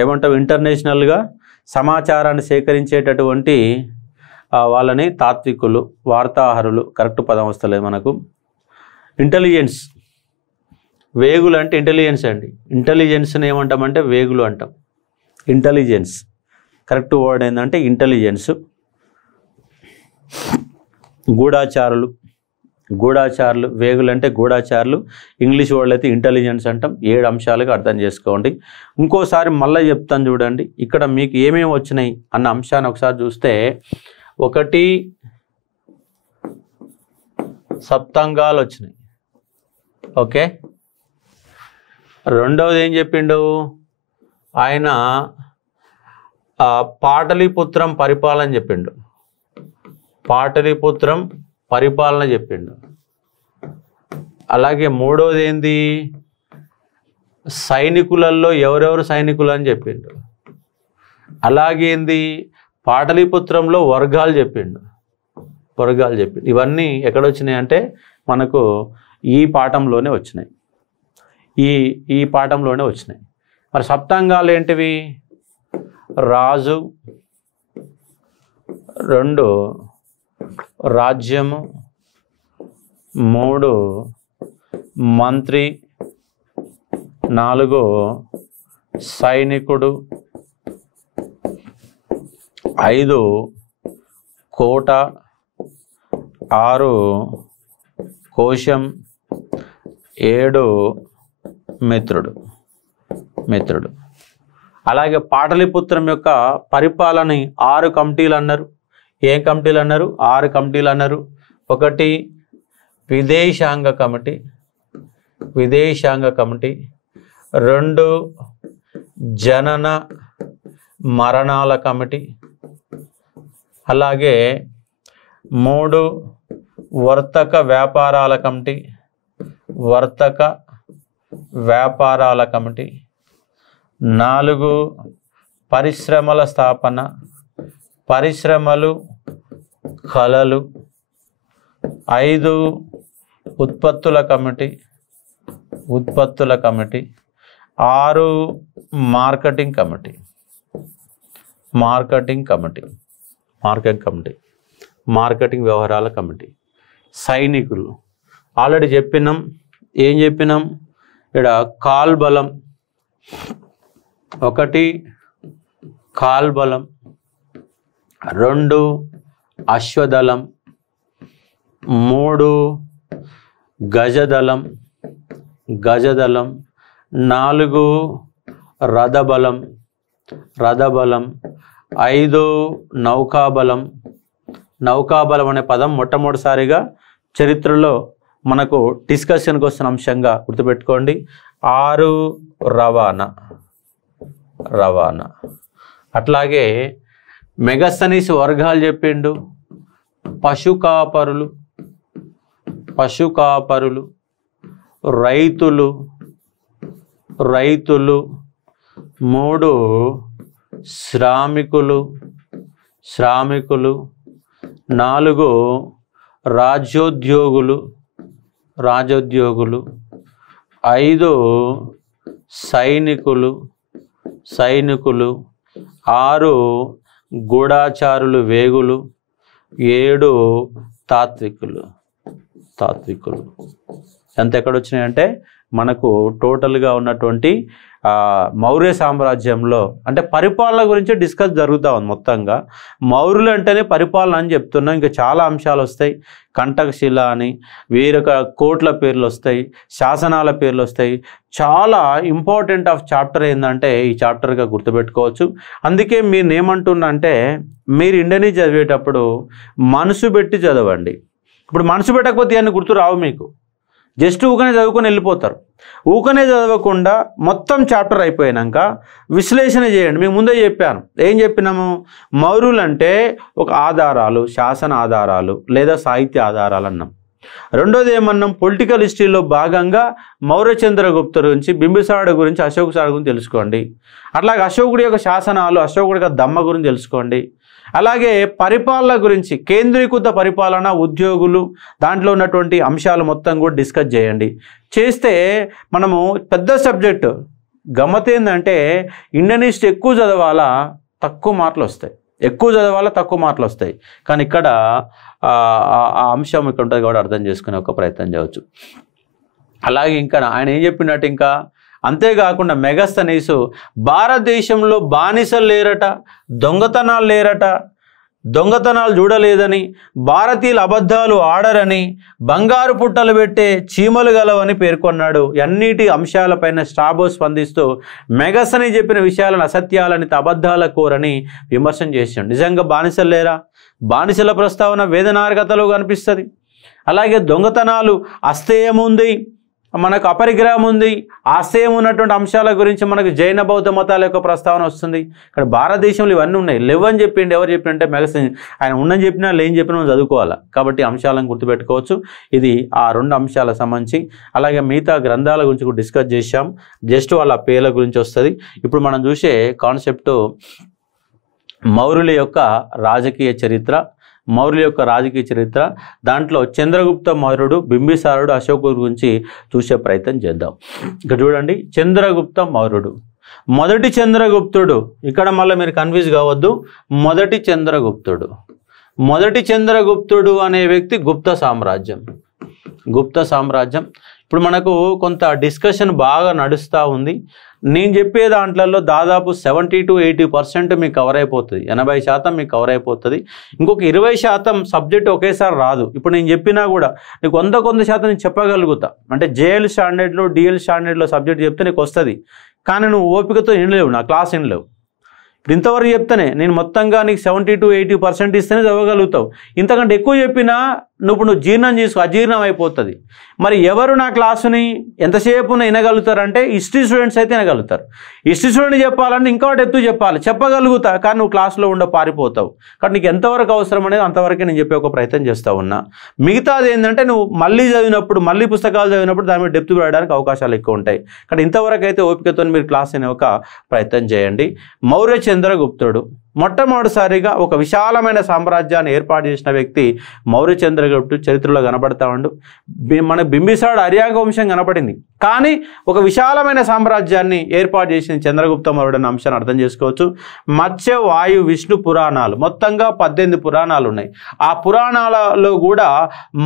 ఏమంటాం? ఇంటర్నేషనల్గా సమాచారాన్ని సేకరించేటటువంటి వాళ్ళని తాత్వికులు, వార్తాహరులు. కరెక్ట్ పదం వస్తలేదు మనకు. ఇంటెలిజెన్స్. వేగులు అంటే ఇంటెలిజెన్స్ అండి. ఇంటెలిజెన్స్ని ఏమంటామంటే వేగులు అంటాం. ఇంటెలిజెన్స్ కరెక్ట్ వర్డ్ ఏంటంటే ఇంటెలిజెన్స్. గూఢాచారులు, వేగులు అంటే గూఢాచారులు. ఇంగ్లీష్ వర్డ్ అయితే ఇంటెలిజెన్స్ అంటాం. 7 అంశాలుగా అర్థం చేసుకోండి. ఇంకోసారి మళ్ళీ చెప్తాను చూడండి. ఇక్కడ మీకు ఏమేమి వచ్చినాయి అన్న అంశాన్ని ఒకసారి చూస్తే, 1 సప్తంగాలు వచ్చినాయి. ఓకే. రెండవది ఏం చెప్పిండు ఆయన? పాటలీపుత్రం పరిపాలన చెప్పిండు. పాటలీపుత్రం పరిపాలన చెప్పిండు. అలాగే మూడవది ఏంది? సైనికులలో ఎవరెవరు సైనికులు అని చెప్పిండు. అలాగే ఏంది? పాటలీపుత్రంలో వర్గాలు చెప్పిండు. ఇవన్నీ ఎక్కడ వచ్చినాయి అంటే మనకు ఈ పాఠంలోనే వచ్చినాయి. ఈ పాఠంలోనే వచ్చినాయి. మరి సప్తాంగాలు ఏంటివి? రాజు, 2 రాజ్యము, 3 మంత్రి, 4 సైనికుడు, 5 కోట, 6 కోశం, 7 మిత్రుడు. అలాగే పాటలీపుత్రం యొక్క పరిపాలన 6 కమిటీలు అన్నారు. ఏం కమిటీలు అన్నారు? 6 కమిటీలు అన్నారు. 1 విదేశాంగ కమిటీ, 2 జనన మరణాల కమిటీ, అలాగే 3 వర్తక వ్యాపారాల కమిటీ, 4 పరిశ్రమల స్థాపన, పరిశ్రమలు, కళలు, 5 ఉత్పత్తుల కమిటీ, 6 మార్కెటింగ్ కమిటీ, మార్కెటింగ్ వ్యవహారాల కమిటీ. సైనికులు ఆల్రెడీ చెప్పినాం. ఏం చెప్పినాం? ఇక్కడ కాల్బలం, 1 కాల్బలం, 2 అశ్వదళం, 3 గజదళం, 4 రథబలం, 5 నౌకాబలం. నౌకాబలం అనే పదం మొట్టమొదటిసారిగా చరిత్రలో మనకు డిస్కషన్కి వస్తున్న అంశంగా గుర్తుపెట్టుకోండి. 6 రవాణా. అట్లాగే మెగస్తనీస్ వర్గాలు చెప్పిండు. పశుకాపరులు, రైతులు, 3 శ్రామికులు, 4 రాజ్యోద్యోగులు, 5 సైనికులు, 6 గూఢాచారులు, వేగులు, 7 తాత్వికులు. ఎంత ఎక్కడ వచ్చినాయంటే మనకు టోటల్గా ఉన్నటువంటి మౌర్య సామ్రాజ్యంలో అంటే పరిపాలన గురించి డిస్కస్ జరుగుతూ ఉంది. మొత్తంగా మౌర్యులు అంటేనే పరిపాలన అని చెప్తున్నాం. ఇంకా చాలా అంశాలు వస్తాయి. కంటకశిల అని వేరొక కోట్ల పేర్లు వస్తాయి, శాసనాల పేర్లు వస్తాయి. చాలా ఇంపార్టెంట్ ఆఫ్ చాప్టర్ ఏంటంటే ఈ చాప్టర్గా గుర్తుపెట్టుకోవచ్చు. అందుకే మీరు ఏమంటున్నా అంటే మీరు ఇండియన్ చదివేటప్పుడు మనసు పెట్టి చదవండి. ఇప్పుడు మనసు పెట్టకపోతే ఇవన్నీ గుర్తు రావు మీకు. జస్ట్ ఊకనే చదువుకొని వెళ్ళిపోతారు. ఊకనే చదవకుండా మొత్తం చాప్టర్ అయిపోయాక విశ్లేషణ చేయండి. మీకు ముందే చెప్పాను. ఏం చెప్పినాము? మౌర్యులు అంటే ఒక ఆధారాలు, శాసన ఆధారాలు లేదా సాహిత్య ఆధారాలు అన్నాం. రెండోది ఏమన్నాం? పొలిటికల్ హిస్టరీలో భాగంగా మౌర్యచంద్రగుప్త గురించి, బింబిసారుడు గురించి, అశోక సారు గురించి తెలుసుకోండి. అట్లాగే అశోకుడి యొక్క శాసనాలు, అశోకుడి యొక్క దమ్మ గురించి తెలుసుకోండి. అలాగే పరిపాలన గురించి, కేంద్రీకృత పరిపాలన, ఉద్యోగులు, దాంట్లో ఉన్నటువంటి అంశాలు మొత్తం కూడా డిస్కస్ చేయండి. చేస్తే మనము పెద్ద సబ్జెక్టు. గమ్మత్ ఏంటంటే ఇండియన్ హిస్టరీ ఎక్కువ చదవాలా, తక్కువ మార్కులు వస్తాయి. ఎక్కువ చదవాలా, తక్కువ మార్కులు వస్తాయి. కానీ ఇక్కడ ఆ అంశం ఇక్కడ ఉంటుంది కాబట్టి అర్థం చేసుకునే ఒక ప్రయత్నం చేయవచ్చు. అలాగే ఇంకా ఆయన ఏం చెప్పినట్టు, ఇంకా అంతేకాకుండా మెగస్తనీసు భారతదేశంలో బానిసలు లేరట, దొంగతనాలు లేరట, దొంగతనాలు చూడలేదని, భారతీయులు అబద్ధాలు ఆడరని, బంగారు పుట్టలు పెట్టే చీమలు గలవని పేర్కొన్నాడు. అన్నిటి అంశాలపైన స్ట్రాబో స్పందిస్తూ మెగస్తనీ చెప్పిన విషయాలను అసత్యాలని, అబద్ధాల కోరని విమర్శన చేశాడు. నిజంగా బానిసలు లేరా? బానిసల ప్రస్తావన వేదనార్గతలో కనిపిస్తుంది. అలాగే దొంగతనాలు, అస్థేయం ఉంది, మనకు అపరిగ్రహం ఉంది. ఆశయం ఉన్నటువంటి అంశాల గురించి మనకు జైన బౌద్ధ మతాల యొక్క ప్రస్తావన వస్తుంది. ఇక్కడ భారతదేశంలో ఇవన్నీ ఉన్నాయి. లేవని చెప్పిండి, ఎవరు చెప్పింటే మెగస్తనీ. ఆయన ఉన్నని చెప్పినా లేని చెప్పినా మనం చదువుకోవాలి. కాబట్టి అంశాలను గుర్తుపెట్టుకోవచ్చు. ఇది ఆ రెండు అంశాలకు సంబంధించి. అలాగే మిగతా గ్రంథాల గురించి కూడా డిస్కస్ చేశాం. జస్ట్ వాళ్ళ పేర్ల గురించి వస్తుంది. ఇప్పుడు మనం చూసే కాన్సెప్ట్ మౌర్యుల యొక్క రాజకీయ చరిత్ర. మౌర్యుల యొక్క రాజకీయ చరిత్ర దాంట్లో చంద్రగుప్త మౌర్యుడు, బింబిసారుడు, అశోకుడు గురించి చూసే ప్రయత్నం చేద్దాం. ఇక్కడ చూడండి, చంద్రగుప్త మౌర్యుడు. మొదటి చంద్రగుప్తుడు, ఇక్కడ మళ్ళీ మీరు కన్ఫ్యూజ్ కావద్దు. మొదటి చంద్రగుప్తుడు, మొదటి చంద్రగుప్తుడు అనే వ్యక్తి గుప్త సామ్రాజ్యం. గుప్త సామ్రాజ్యం ఇప్పుడు మనకు కొంత డిస్కషన్ బాగా నడుస్తూ ఉంది. నేను చెప్పే దాంట్లో దాదాపు 70 to 80% మీకు కవర్ అయిపోతుంది. 80% మీకు కవర్ అయిపోతుంది. ఇంకొక 20% సబ్జెక్ట్ ఒకేసారి రాదు. ఇప్పుడు నేను చెప్పినా కూడా నీకు 100% నేను చెప్పగలుగుతా. అంటే జేఎల్ స్టాండర్డ్లో, డిఎల్ స్టాండర్డ్లో సబ్జెక్ట్ చెప్తే నీకు వస్తుంది. కానీ నువ్వు ఓపికతో వినలేవు, నా క్లాస్ వినలేవు. ఇప్పుడు ఇంతవరకు చెప్తానే నేను మొత్తంగా నీకు 70 to 80% ఇస్తేనే చదవగలుగుతావు. ఇంతకంటే ఎక్కువ చెప్పినా నువ్వు జీర్ణం చేసుకో, అజీర్ణం అయిపోతుంది. మరి ఎవరు నా క్లాసుని ఎంతసేపు వినగలుగుతారంటే హిస్టరీ స్టూడెంట్స్ అయితే వినగలుగుతారు. హిస్టరీ స్టూడెంట్ చెప్పాలంటే ఇంకా డెప్త్ చెప్పాలి, చెప్పగలుగుతా. కానీ నువ్వు క్లాస్లో పారిపోతావు. కాబట్టి నీకు ఎంతవరకు అవసరం అనేది అంతవరకే నేను చెప్పే ఒక ప్రయత్నం చేస్తూ ఉన్నా. మిగతాది ఏంటంటే నువ్వు మళ్ళీ చదివినప్పుడు, మళ్ళీ పుస్తకాలు చదివినప్పుడు దాని మీద డెప్త్ పెరగడానికి అవకాశాలు ఎక్కువ ఉంటాయి. కానీ ఇంతవరకు అయితే ఓపికతో మీరు క్లాస్ వినే ఒక ప్రయత్నం చేయండి. మౌర్య చంద్రగుప్తుడు మొట్టమొదటిసారిగా ఒక విశాలమైన సామ్రాజ్యాన్ని ఏర్పాటు చేసిన వ్యక్తి మౌర్య చంద్రగుప్తుడు చరిత్రలో కనబడతా ఉండు. మన బింబిసారుడు అర్యాంగ వంశం కనపడింది. కానీ ఒక విశాలమైన సామ్రాజ్యాన్ని ఏర్పాటు చేసిన చంద్రగుప్త మౌర్యుడు అనే అంశాన్ని అర్థం చేసుకోవచ్చు. మత్స్య, వాయు, విష్ణు పురాణాలు, మొత్తంగా 18 పురాణాలు ఉన్నాయి. ఆ పురాణాలలో కూడా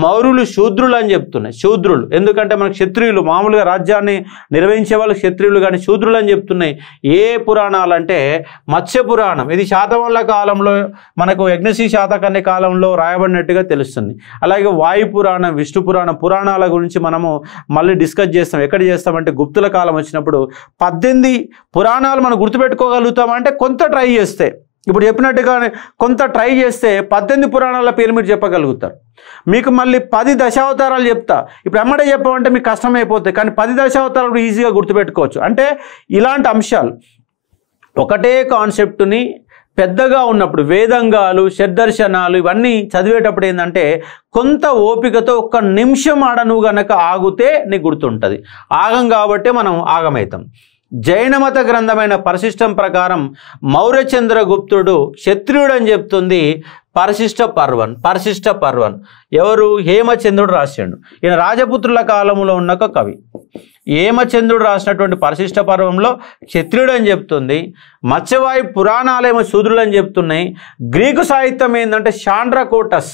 మౌర్యులు శూద్రులు అని చెప్తున్నాయి. శూద్రులు ఎందుకంటే మనకు క్షత్రియులు, మామూలుగా రాజ్యాన్ని నిర్వహించే వాళ్ళు క్షత్రియులు, కానీ శూద్రులు అని చెప్తున్నాయి. ఏ పురాణాలు అంటే మత్స్య పురాణం, ఇది శాతవాహనుల కాలంలో మనకు యజ్ఞశ్రీ శాతకర్ణి కాలంలో రాయబడినట్టుగా తెలుస్తుంది. అలాగే వాయు పురాణం, విష్ణు పురాణం, పురాణాల గురించి మనము మళ్ళీ డిస్కస్ చేస్తాం. ఎక్కడ చేస్తామంటే గుప్తుల కాలం వచ్చినప్పుడు 18 పురాణాలు మనం గుర్తుపెట్టుకోగలుగుతామంటే కొంత ట్రై చేస్తే, ఇప్పుడు చెప్పినట్టుగానే కొంత ట్రై చేస్తే 18 పురాణాల పేరు మీరు చెప్పగలుగుతారు. మీకు మళ్ళీ 10 దశావతారాలు చెప్తా. ఇప్పుడు ఎమ్మడే చెప్పమంటే మీకు కష్టమైపోతాయి. కానీ 10 దశావతారాలు ఈజీగా గుర్తుపెట్టుకోవచ్చు. అంటే ఇలాంటి అంశాలు ఒకటే కాన్సెప్ట్ని పెద్దగా ఉన్నప్పుడు వేదంగాలు, షడ్దర్శనాలు ఇవన్నీ చదివేటప్పుడు ఏంటంటే కొంత ఓపికతో ఒక్క నిమిషం ఆడ నువ్వు గనక ఆగితే నీకు గుర్తుంటుంది. ఆగం కాబట్టి మనం ఆగమవుతాం. జైన మత గ్రంథమైన పరిశిష్టం ప్రకారం మౌర్య చంద్రగుప్తుడు క్షత్రియుడు అని చెప్తుంది పరిశిష్ట పర్వన్. పరిశిష్ట పర్వన్ ఎవరు? హేమచంద్రుడు రాశాడు. ఈయన రాజపుత్రుల కాలంలో ఉన్న ఒక కవి. హేమచంద్రుడు రాసినటువంటి పరిశిష్ట పర్వంలో క్షత్రియుడు అని చెప్తుంది. మత్స్యవాయు పురాణాలేమో శూద్రులు అని చెప్తున్నాయి. గ్రీకు సాహిత్యం ఏంటంటే షాండ్రకోటస్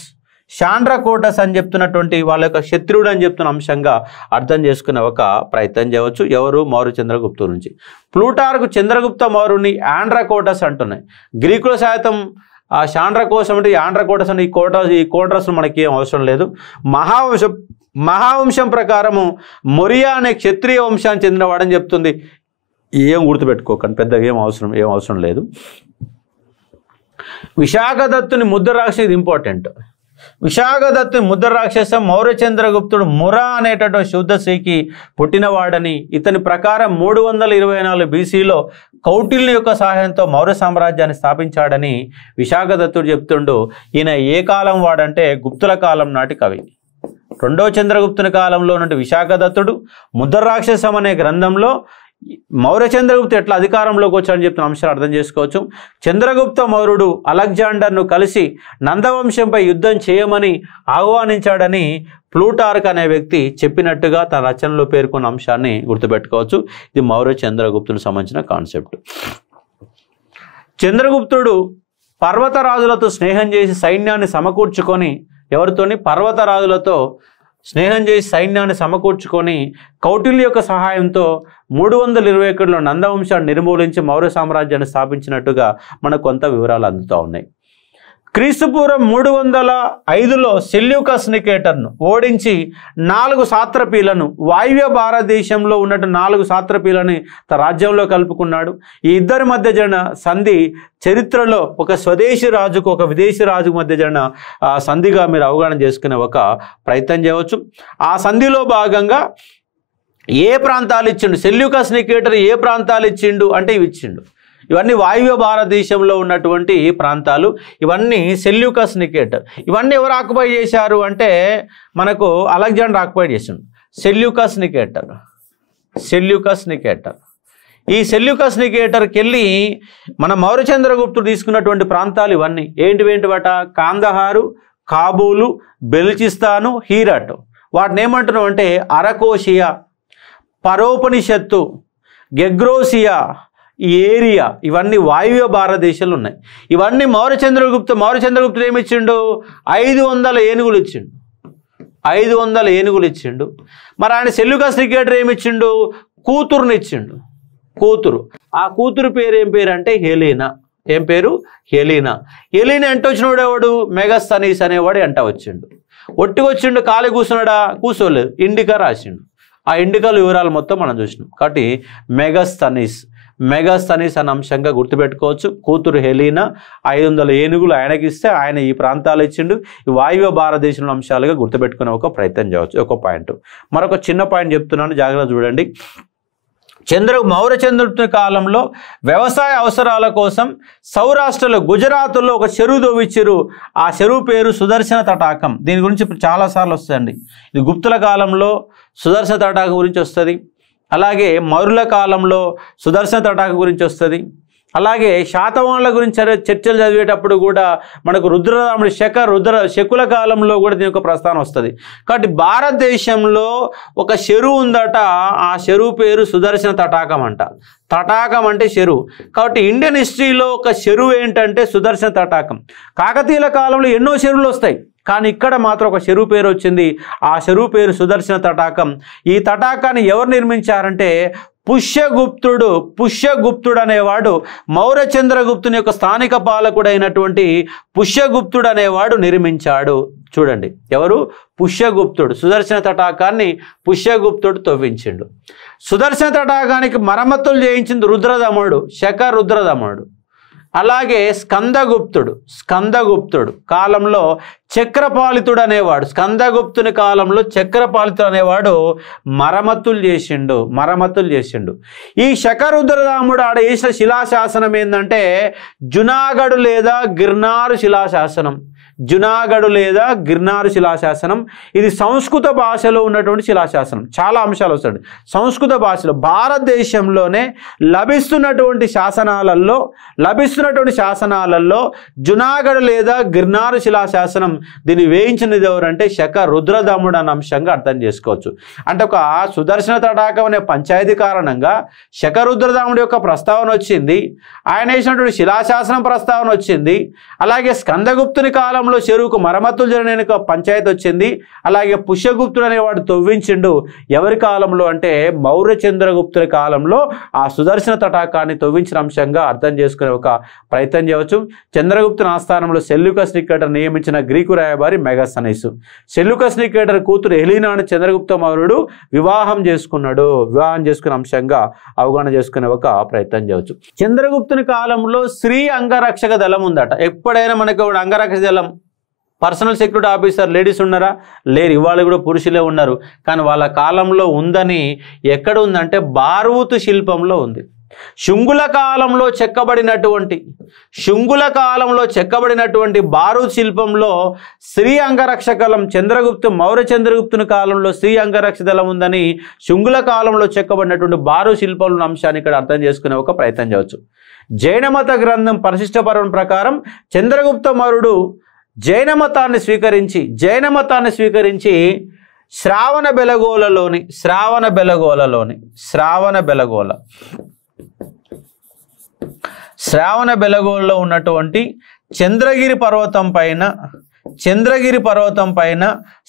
అని చెప్తున్నటువంటి వాళ్ళ యొక్క క్షత్రియుడు అని చెప్తున్న అంశంగా అర్థం చేసుకునే ఒక ప్రయత్నం చేయవచ్చు. ఎవరు? మౌర్య చంద్రగుప్తుడు నుంచి. ప్లూటార్కు చంద్రగుప్త మౌర్యుని ఆండ్రకోటస్ అంటున్నాయి. గ్రీకుల సాహిత్యం ఆ షాండ్రకోసం అంటే ఆండ్రకోటస్ అని ఈ కోటస్ మనకి ఏం అవసరం లేదు. మహావంశం ప్రకారము మొరియా అనే క్షత్రియ వంశానికి చెందినవాడని చెప్తుంది. ఏం గుర్తుపెట్టుకోకండి, పెద్దగా ఏం అవసరం లేదు. విశాఖదత్తుని ముద్ర రాసేది ఇంపార్టెంట్. విశాఖదత్తుని ముద్ర రాక్షసం మౌర్య చంద్రగుప్తుడు మురా అనేటటువంటి శుద్ధ స్త్రీకి పుట్టినవాడని, ఇతని ప్రకారం 324 BCలో కౌటిల్య యొక్క సహాయంతో మౌర్య సామ్రాజ్యాన్ని స్థాపించాడని విశాఖదత్తుడు చెప్తుండు. ఈయన ఏ కాలం వాడంటే గుప్తుల కాలం నాటి కవి. రెండో చంద్రగుప్తుని కాలంలో నుండి విశాఖదత్తుడు ముద్ర రాక్షసం అనే గ్రంథంలో మౌర్య చంద్రగుప్తుడు ఎట్లా అధికారంలోకి వచ్చాడని చెప్తున్న అంశాలు అర్థం చేసుకోవచ్చు. చంద్రగుప్త మౌర్యుడు అలెగ్జాండర్ను కలిసి నందవంశంపై యుద్ధం చేయమని ఆహ్వానించాడని ప్లూటార్క్ అనే వ్యక్తి చెప్పినట్టుగా తన రచనలో పేర్కొన్న అంశాన్ని గుర్తుపెట్టుకోవచ్చు. ఇది మౌర్య చంద్రగుప్తునికి సంబంధించిన కాన్సెప్ట్. చంద్రగుప్తుడు పర్వతరాజులతో స్నేహం చేసి సైన్యాన్ని సమకూర్చుకొని, ఎవరితోని? పర్వతరాజులతో స్నేహం చేసి సైన్యాన్ని సమకూర్చుకొని కౌటిల్య యొక్క సహాయంతో 321లో నందవంశాన్ని నిర్మూలించి మౌర్య సామ్రాజ్యాన్ని స్థాపించినట్టుగా మనకు కొంత వివరాలు అందుతూ ఉన్నాయి. క్రీస్తుపూర్వం 305లో సెల్యూకస్ నికేటర్ను ఓడించి 4 సాత్రపీలను, వాయువ్య భారతదేశంలో ఉన్నట్టు 4 సాత్రపీలని తన రాజ్యంలో కలుపుకున్నాడు. ఈ ఇద్దరి మధ్య జరిగిన సంధి చరిత్రలో ఒక స్వదేశీ రాజుకు ఒక విదేశీ రాజుకు మధ్య జరిగిన సంధిగా మీరు అవగాహన చేసుకునే ఒక ప్రయత్నం చేయవచ్చు. ఆ సంధిలో భాగంగా ఏ ప్రాంతాలు ఇచ్చిండు, సెల్యూకస్ నికేటర్ ఏ ప్రాంతాలు ఇచ్చిండు అంటే ఇవి ఇచ్చిండు. ఇవన్నీ వాయువ్య భారతదేశంలో ఉన్నటువంటి ప్రాంతాలు. ఇవన్నీ సెల్యూకస్ నికేటర్. ఇవన్నీ ఎవరు ఆక్యుపై చేశారు అంటే మనకు అలెగ్జాండర్ ఆక్యుపై చేసిండు. సెల్యూకస్ నికేటర్ ఈ సెల్యూకస్ నికేటర్కి వెళ్ళి మన మౌర్య చంద్రగుప్తుడు తీసుకున్నటువంటి ప్రాంతాలు ఇవన్నీ ఏంటివేంటివట? కాందహారు, కాబూలు, బెలుచిస్తాను, హీరట్. వాటిని ఏమంటున్నాం అంటే అరకోషియా, పరోపనిషత్తు, గెగ్రోసియా, ఈ ఏరియా ఇవన్నీ వాయువ్య భారతదేశంలో ఉన్నాయి. ఇవన్నీ మౌర్య చంద్రగుప్తుడు ఏమి ఇచ్చిండు? 500 ఏనుగులు ఇచ్చిండు. 500 ఏనుగులు ఇచ్చిండు. మరి ఆయన సెల్యూకస్ నికేటర్ ఏమి ఇచ్చిండు? కూతురుని ఇచ్చిండు. కూతురు. ఆ కూతురు పేరు ఏం పేరు అంటే హెలీనా. ఏం పేరు? హెలీనా. హెలీనా ఎంట వచ్చినవాడు ఎవడు? మెగస్తనీస్ అనేవాడు ఎంట వచ్చిండు. ఒట్టికొచ్చిండు, ఖాళీ కూర్చున్నాడా? కూర్చోలేదు, ఇండికా రాసిండు. ఆ ఇండికాల వివరాలు మొత్తం మనం చూసినాం. కాబట్టి మెగస్తనీస్ అనే అంశంగా గుర్తుపెట్టుకోవచ్చు. కూతురు హెలీనా, 500 ఏనుగులు ఆయనకి ఇస్తే ఆయన ఈ ప్రాంతాలు ఇచ్చిండు. ఈ వాయువ్య భారతదేశంలో అంశాలుగా గుర్తుపెట్టుకునే ఒక ప్రయత్నం చేయవచ్చు. ఒక పాయింట్. మరొక చిన్న పాయింట్ చెప్తున్నాను, జాగ్రత్త చూడండి. మౌర్య చంద్రగుప్తుని కాలంలో వ్యవసాయ అవసరాల కోసం సౌరాష్ట్రలో గుజరాత్లో ఒక చెరువు తవ్వించారు. ఆ చెరువు పేరు సుదర్శన తటాకం. దీని గురించి ఇప్పుడు చాలాసార్లు వస్తుందండి. ఇది గుప్తుల కాలంలో సుదర్శన తటాకం గురించి వస్తుంది. అలాగే మౌర్యుల కాలంలో సుదర్శన తటాకం గురించి వస్తుంది. అలాగే శాతవాహనుల గురించి చర్చలు చదివేటప్పుడు కూడా మనకు రుద్రరాముడు శకుల కాలంలో కూడా దీని యొక్క ప్రస్థానం వస్తుంది. కాబట్టి భారతదేశంలో ఒక చెరువు ఉందట. ఆ చెరువు పేరు సుదర్శన తటాకం అంట. తటాకం అంటే చెరువు. కాబట్టి ఇండియన్ హిస్టరీలో ఒక చెరువు ఏంటంటే సుదర్శన తటాకం. కాకతీయుల కాలంలో ఎన్నో చెరువులు వస్తాయి, కానీ ఇక్కడ మాత్రం ఒక చెరువు పేరు వచ్చింది. ఆ చెరువు పేరు సుదర్శన తటాకం. ఈ తటాకాన్ని ఎవరు నిర్మించారంటే పుష్యగుప్తుడు అనేవాడు మౌర్య చంద్రగుప్తుని యొక్క స్థానిక పాలకుడు అయినటువంటి పుష్యగుప్తుడు అనేవాడు నిర్మించాడు. చూడండి, ఎవరు? పుష్యగుప్తుడు. సుదర్శన తటాకాన్ని పుష్యగుప్తుడు తవ్వించిండు. సుదర్శన తటాకానికి మరమ్మతులు చేయించింది రుద్రదమనుడు, రుద్రదమనుడు. అలాగే స్కందగుప్తుడు కాలంలో చక్రపాలితుడు అనేవాడు, స్కందగుప్తుని కాలంలో చక్రపాలితుడు అనేవాడు మరమ్మతులు చేసిండు. ఈ శకరుద్రదాముడు ఆడ వేసిన శిలాశాసనం ఏంటంటే జునాగఢ్ లేదా గిర్నారు శిలాశాసనం. ఇది సంస్కృత భాషలో ఉన్నటువంటి శిలాశాసనం. చాలా అంశాలు వస్తాయి. సంస్కృత భాషలో భారతదేశంలోనే లభిస్తున్నటువంటి శాసనాలలో జునాగఢ్ లేదా గిర్నారు శిలాశాసనం దీన్ని వేయించినది ఎవరంటే శకరుద్రదముడు అన్న అంశంగా అర్థం చేసుకోవచ్చు. అంటే ఒక సుదర్శన తటాకం అనే పంచాయతీ కారణంగా శకరుద్రదముడి యొక్క ప్రస్తావన వచ్చింది. ఆయన వేసినటువంటి శిలాశాసనం ప్రస్తావన వచ్చింది. అలాగే స్కందగుప్తుని కాలంలో చెరువుకు మరమ్మతులు జరిగిన పంచాయతీ వచ్చింది. అలాగే పుష్యగుప్తుడు అనేవాడు తవ్వించిండు. ఎవరి కాలంలో అంటే మౌర్య చంద్రగుప్తుని కాలంలో ఆ సుదర్శన తటాకాన్ని తవ్వించిన అంశంగా అర్థం చేసుకునే ఒక ప్రయత్నం చేయవచ్చు. చంద్రగుప్తుని ఆస్థానంలో సెల్యూకస్ నికేటర్ నియమించిన గ్రీకు రాయబారి మెగస్తనీస్. సెల్యూకస్ నికేటర్ కూతురు హెలీనాను చంద్రగుప్త మౌర్యుడు వివాహం చేసుకునే అంశంగా అవగాహన చేసుకునే ఒక ప్రయత్నం చేయవచ్చు. చంద్రగుప్తుని కాలంలో స్త్రీ అంగరక్షక దళం ఉందట. ఎప్పుడైనా మనకు అంగరక్షక దళం పర్సనల్ సెక్యూరిటీ ఆఫీసర్ లేడీస్ ఉన్నారా? లేరు, ఇవాళ కూడా పురుషులే ఉన్నారు. కానీ వాళ్ళ కాలంలో ఉందని ఎక్కడ ఉందంటే బారూతు శిల్పంలో ఉంది. శుంగుల కాలంలో చెక్కబడినటువంటి బారూత్ శిల్పంలో శ్రీ అంగరక్షకలం మౌర్య చంద్రగుప్తుని కాలంలో శ్రీ అంగరక్షదళం ఉందని శుంగుల కాలంలో చెక్కబడినటువంటి బారూత్ శిల్పంలో అంశాన్ని ఇక్కడ అర్థం చేసుకునే ఒక ప్రయత్నం చేయవచ్చు. జైనమత గ్రంథం పరిశిష్ట పర్వం ప్రకారం చంద్రగుప్త మౌర్యుడు జైన మతాన్ని స్వీకరించి శ్రావణ బెలగోలలో ఉన్నటువంటి చంద్రగిరి పర్వతం పైన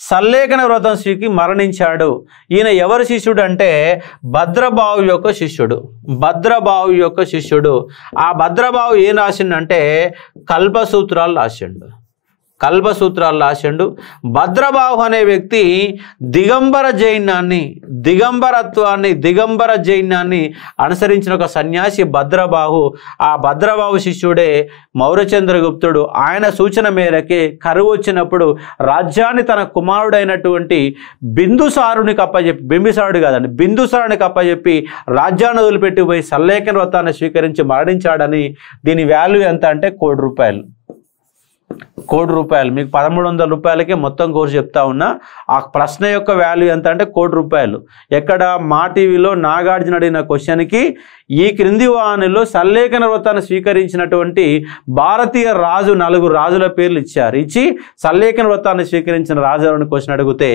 సల్లేఖన వ్రతం స్వీకి మరణించాడు. ఈయన ఎవరి శిష్యుడు అంటే భద్రబాహు యొక్క శిష్యుడు. ఆ భద్రబాహు ఏం రాసిండంటే కల్పసూత్రాలు రాసిండు. భద్రబాహు అనే వ్యక్తి దిగంబర జైనాన్ని అనుసరించిన ఒక సన్యాసి భద్రబాహు. ఆ భద్రబాహు శిష్యుడే మౌర్యచంద్రగుప్తుడు. ఆయన సూచన మేరకే కరువు వచ్చినప్పుడు రాజ్యాన్ని తన కుమారుడైనటువంటి బిందుసారునికి అప్పచెప్పి రాజ్యాన్ని వదిలిపెట్టి పోయి సల్లేఖన వ్రతాన్ని స్వీకరించి మరణించాడని. దీని వాల్యూ ఎంత అంటే ₹1,00,00,000. మీకు 1,300 రూపాయలకే మొత్తం కోర్సు చెప్తా ఉన్నా. ఆ ప్రశ్న యొక్క వాల్యూ ఎంత అంటే ₹1,00,00,000. ఎక్కడ మా టీవీలో నాగార్జున అడిగిన క్వశ్చన్కి ఈ క్రింది వానిలో సల్లేఖన వ్రతాన్ని స్వీకరించినటువంటి భారతీయ రాజు 4 రాజుల పేర్లు ఇచ్చి సల్లేఖన వ్రతాన్ని స్వీకరించిన రాజులను క్వశ్చన్ అడిగితే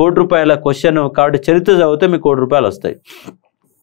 ₹1,00,00,000 క్వశ్చన్. కాబట్టి చరిత్ర చదివితే మీకు ₹1,00,00,000 వస్తాయి.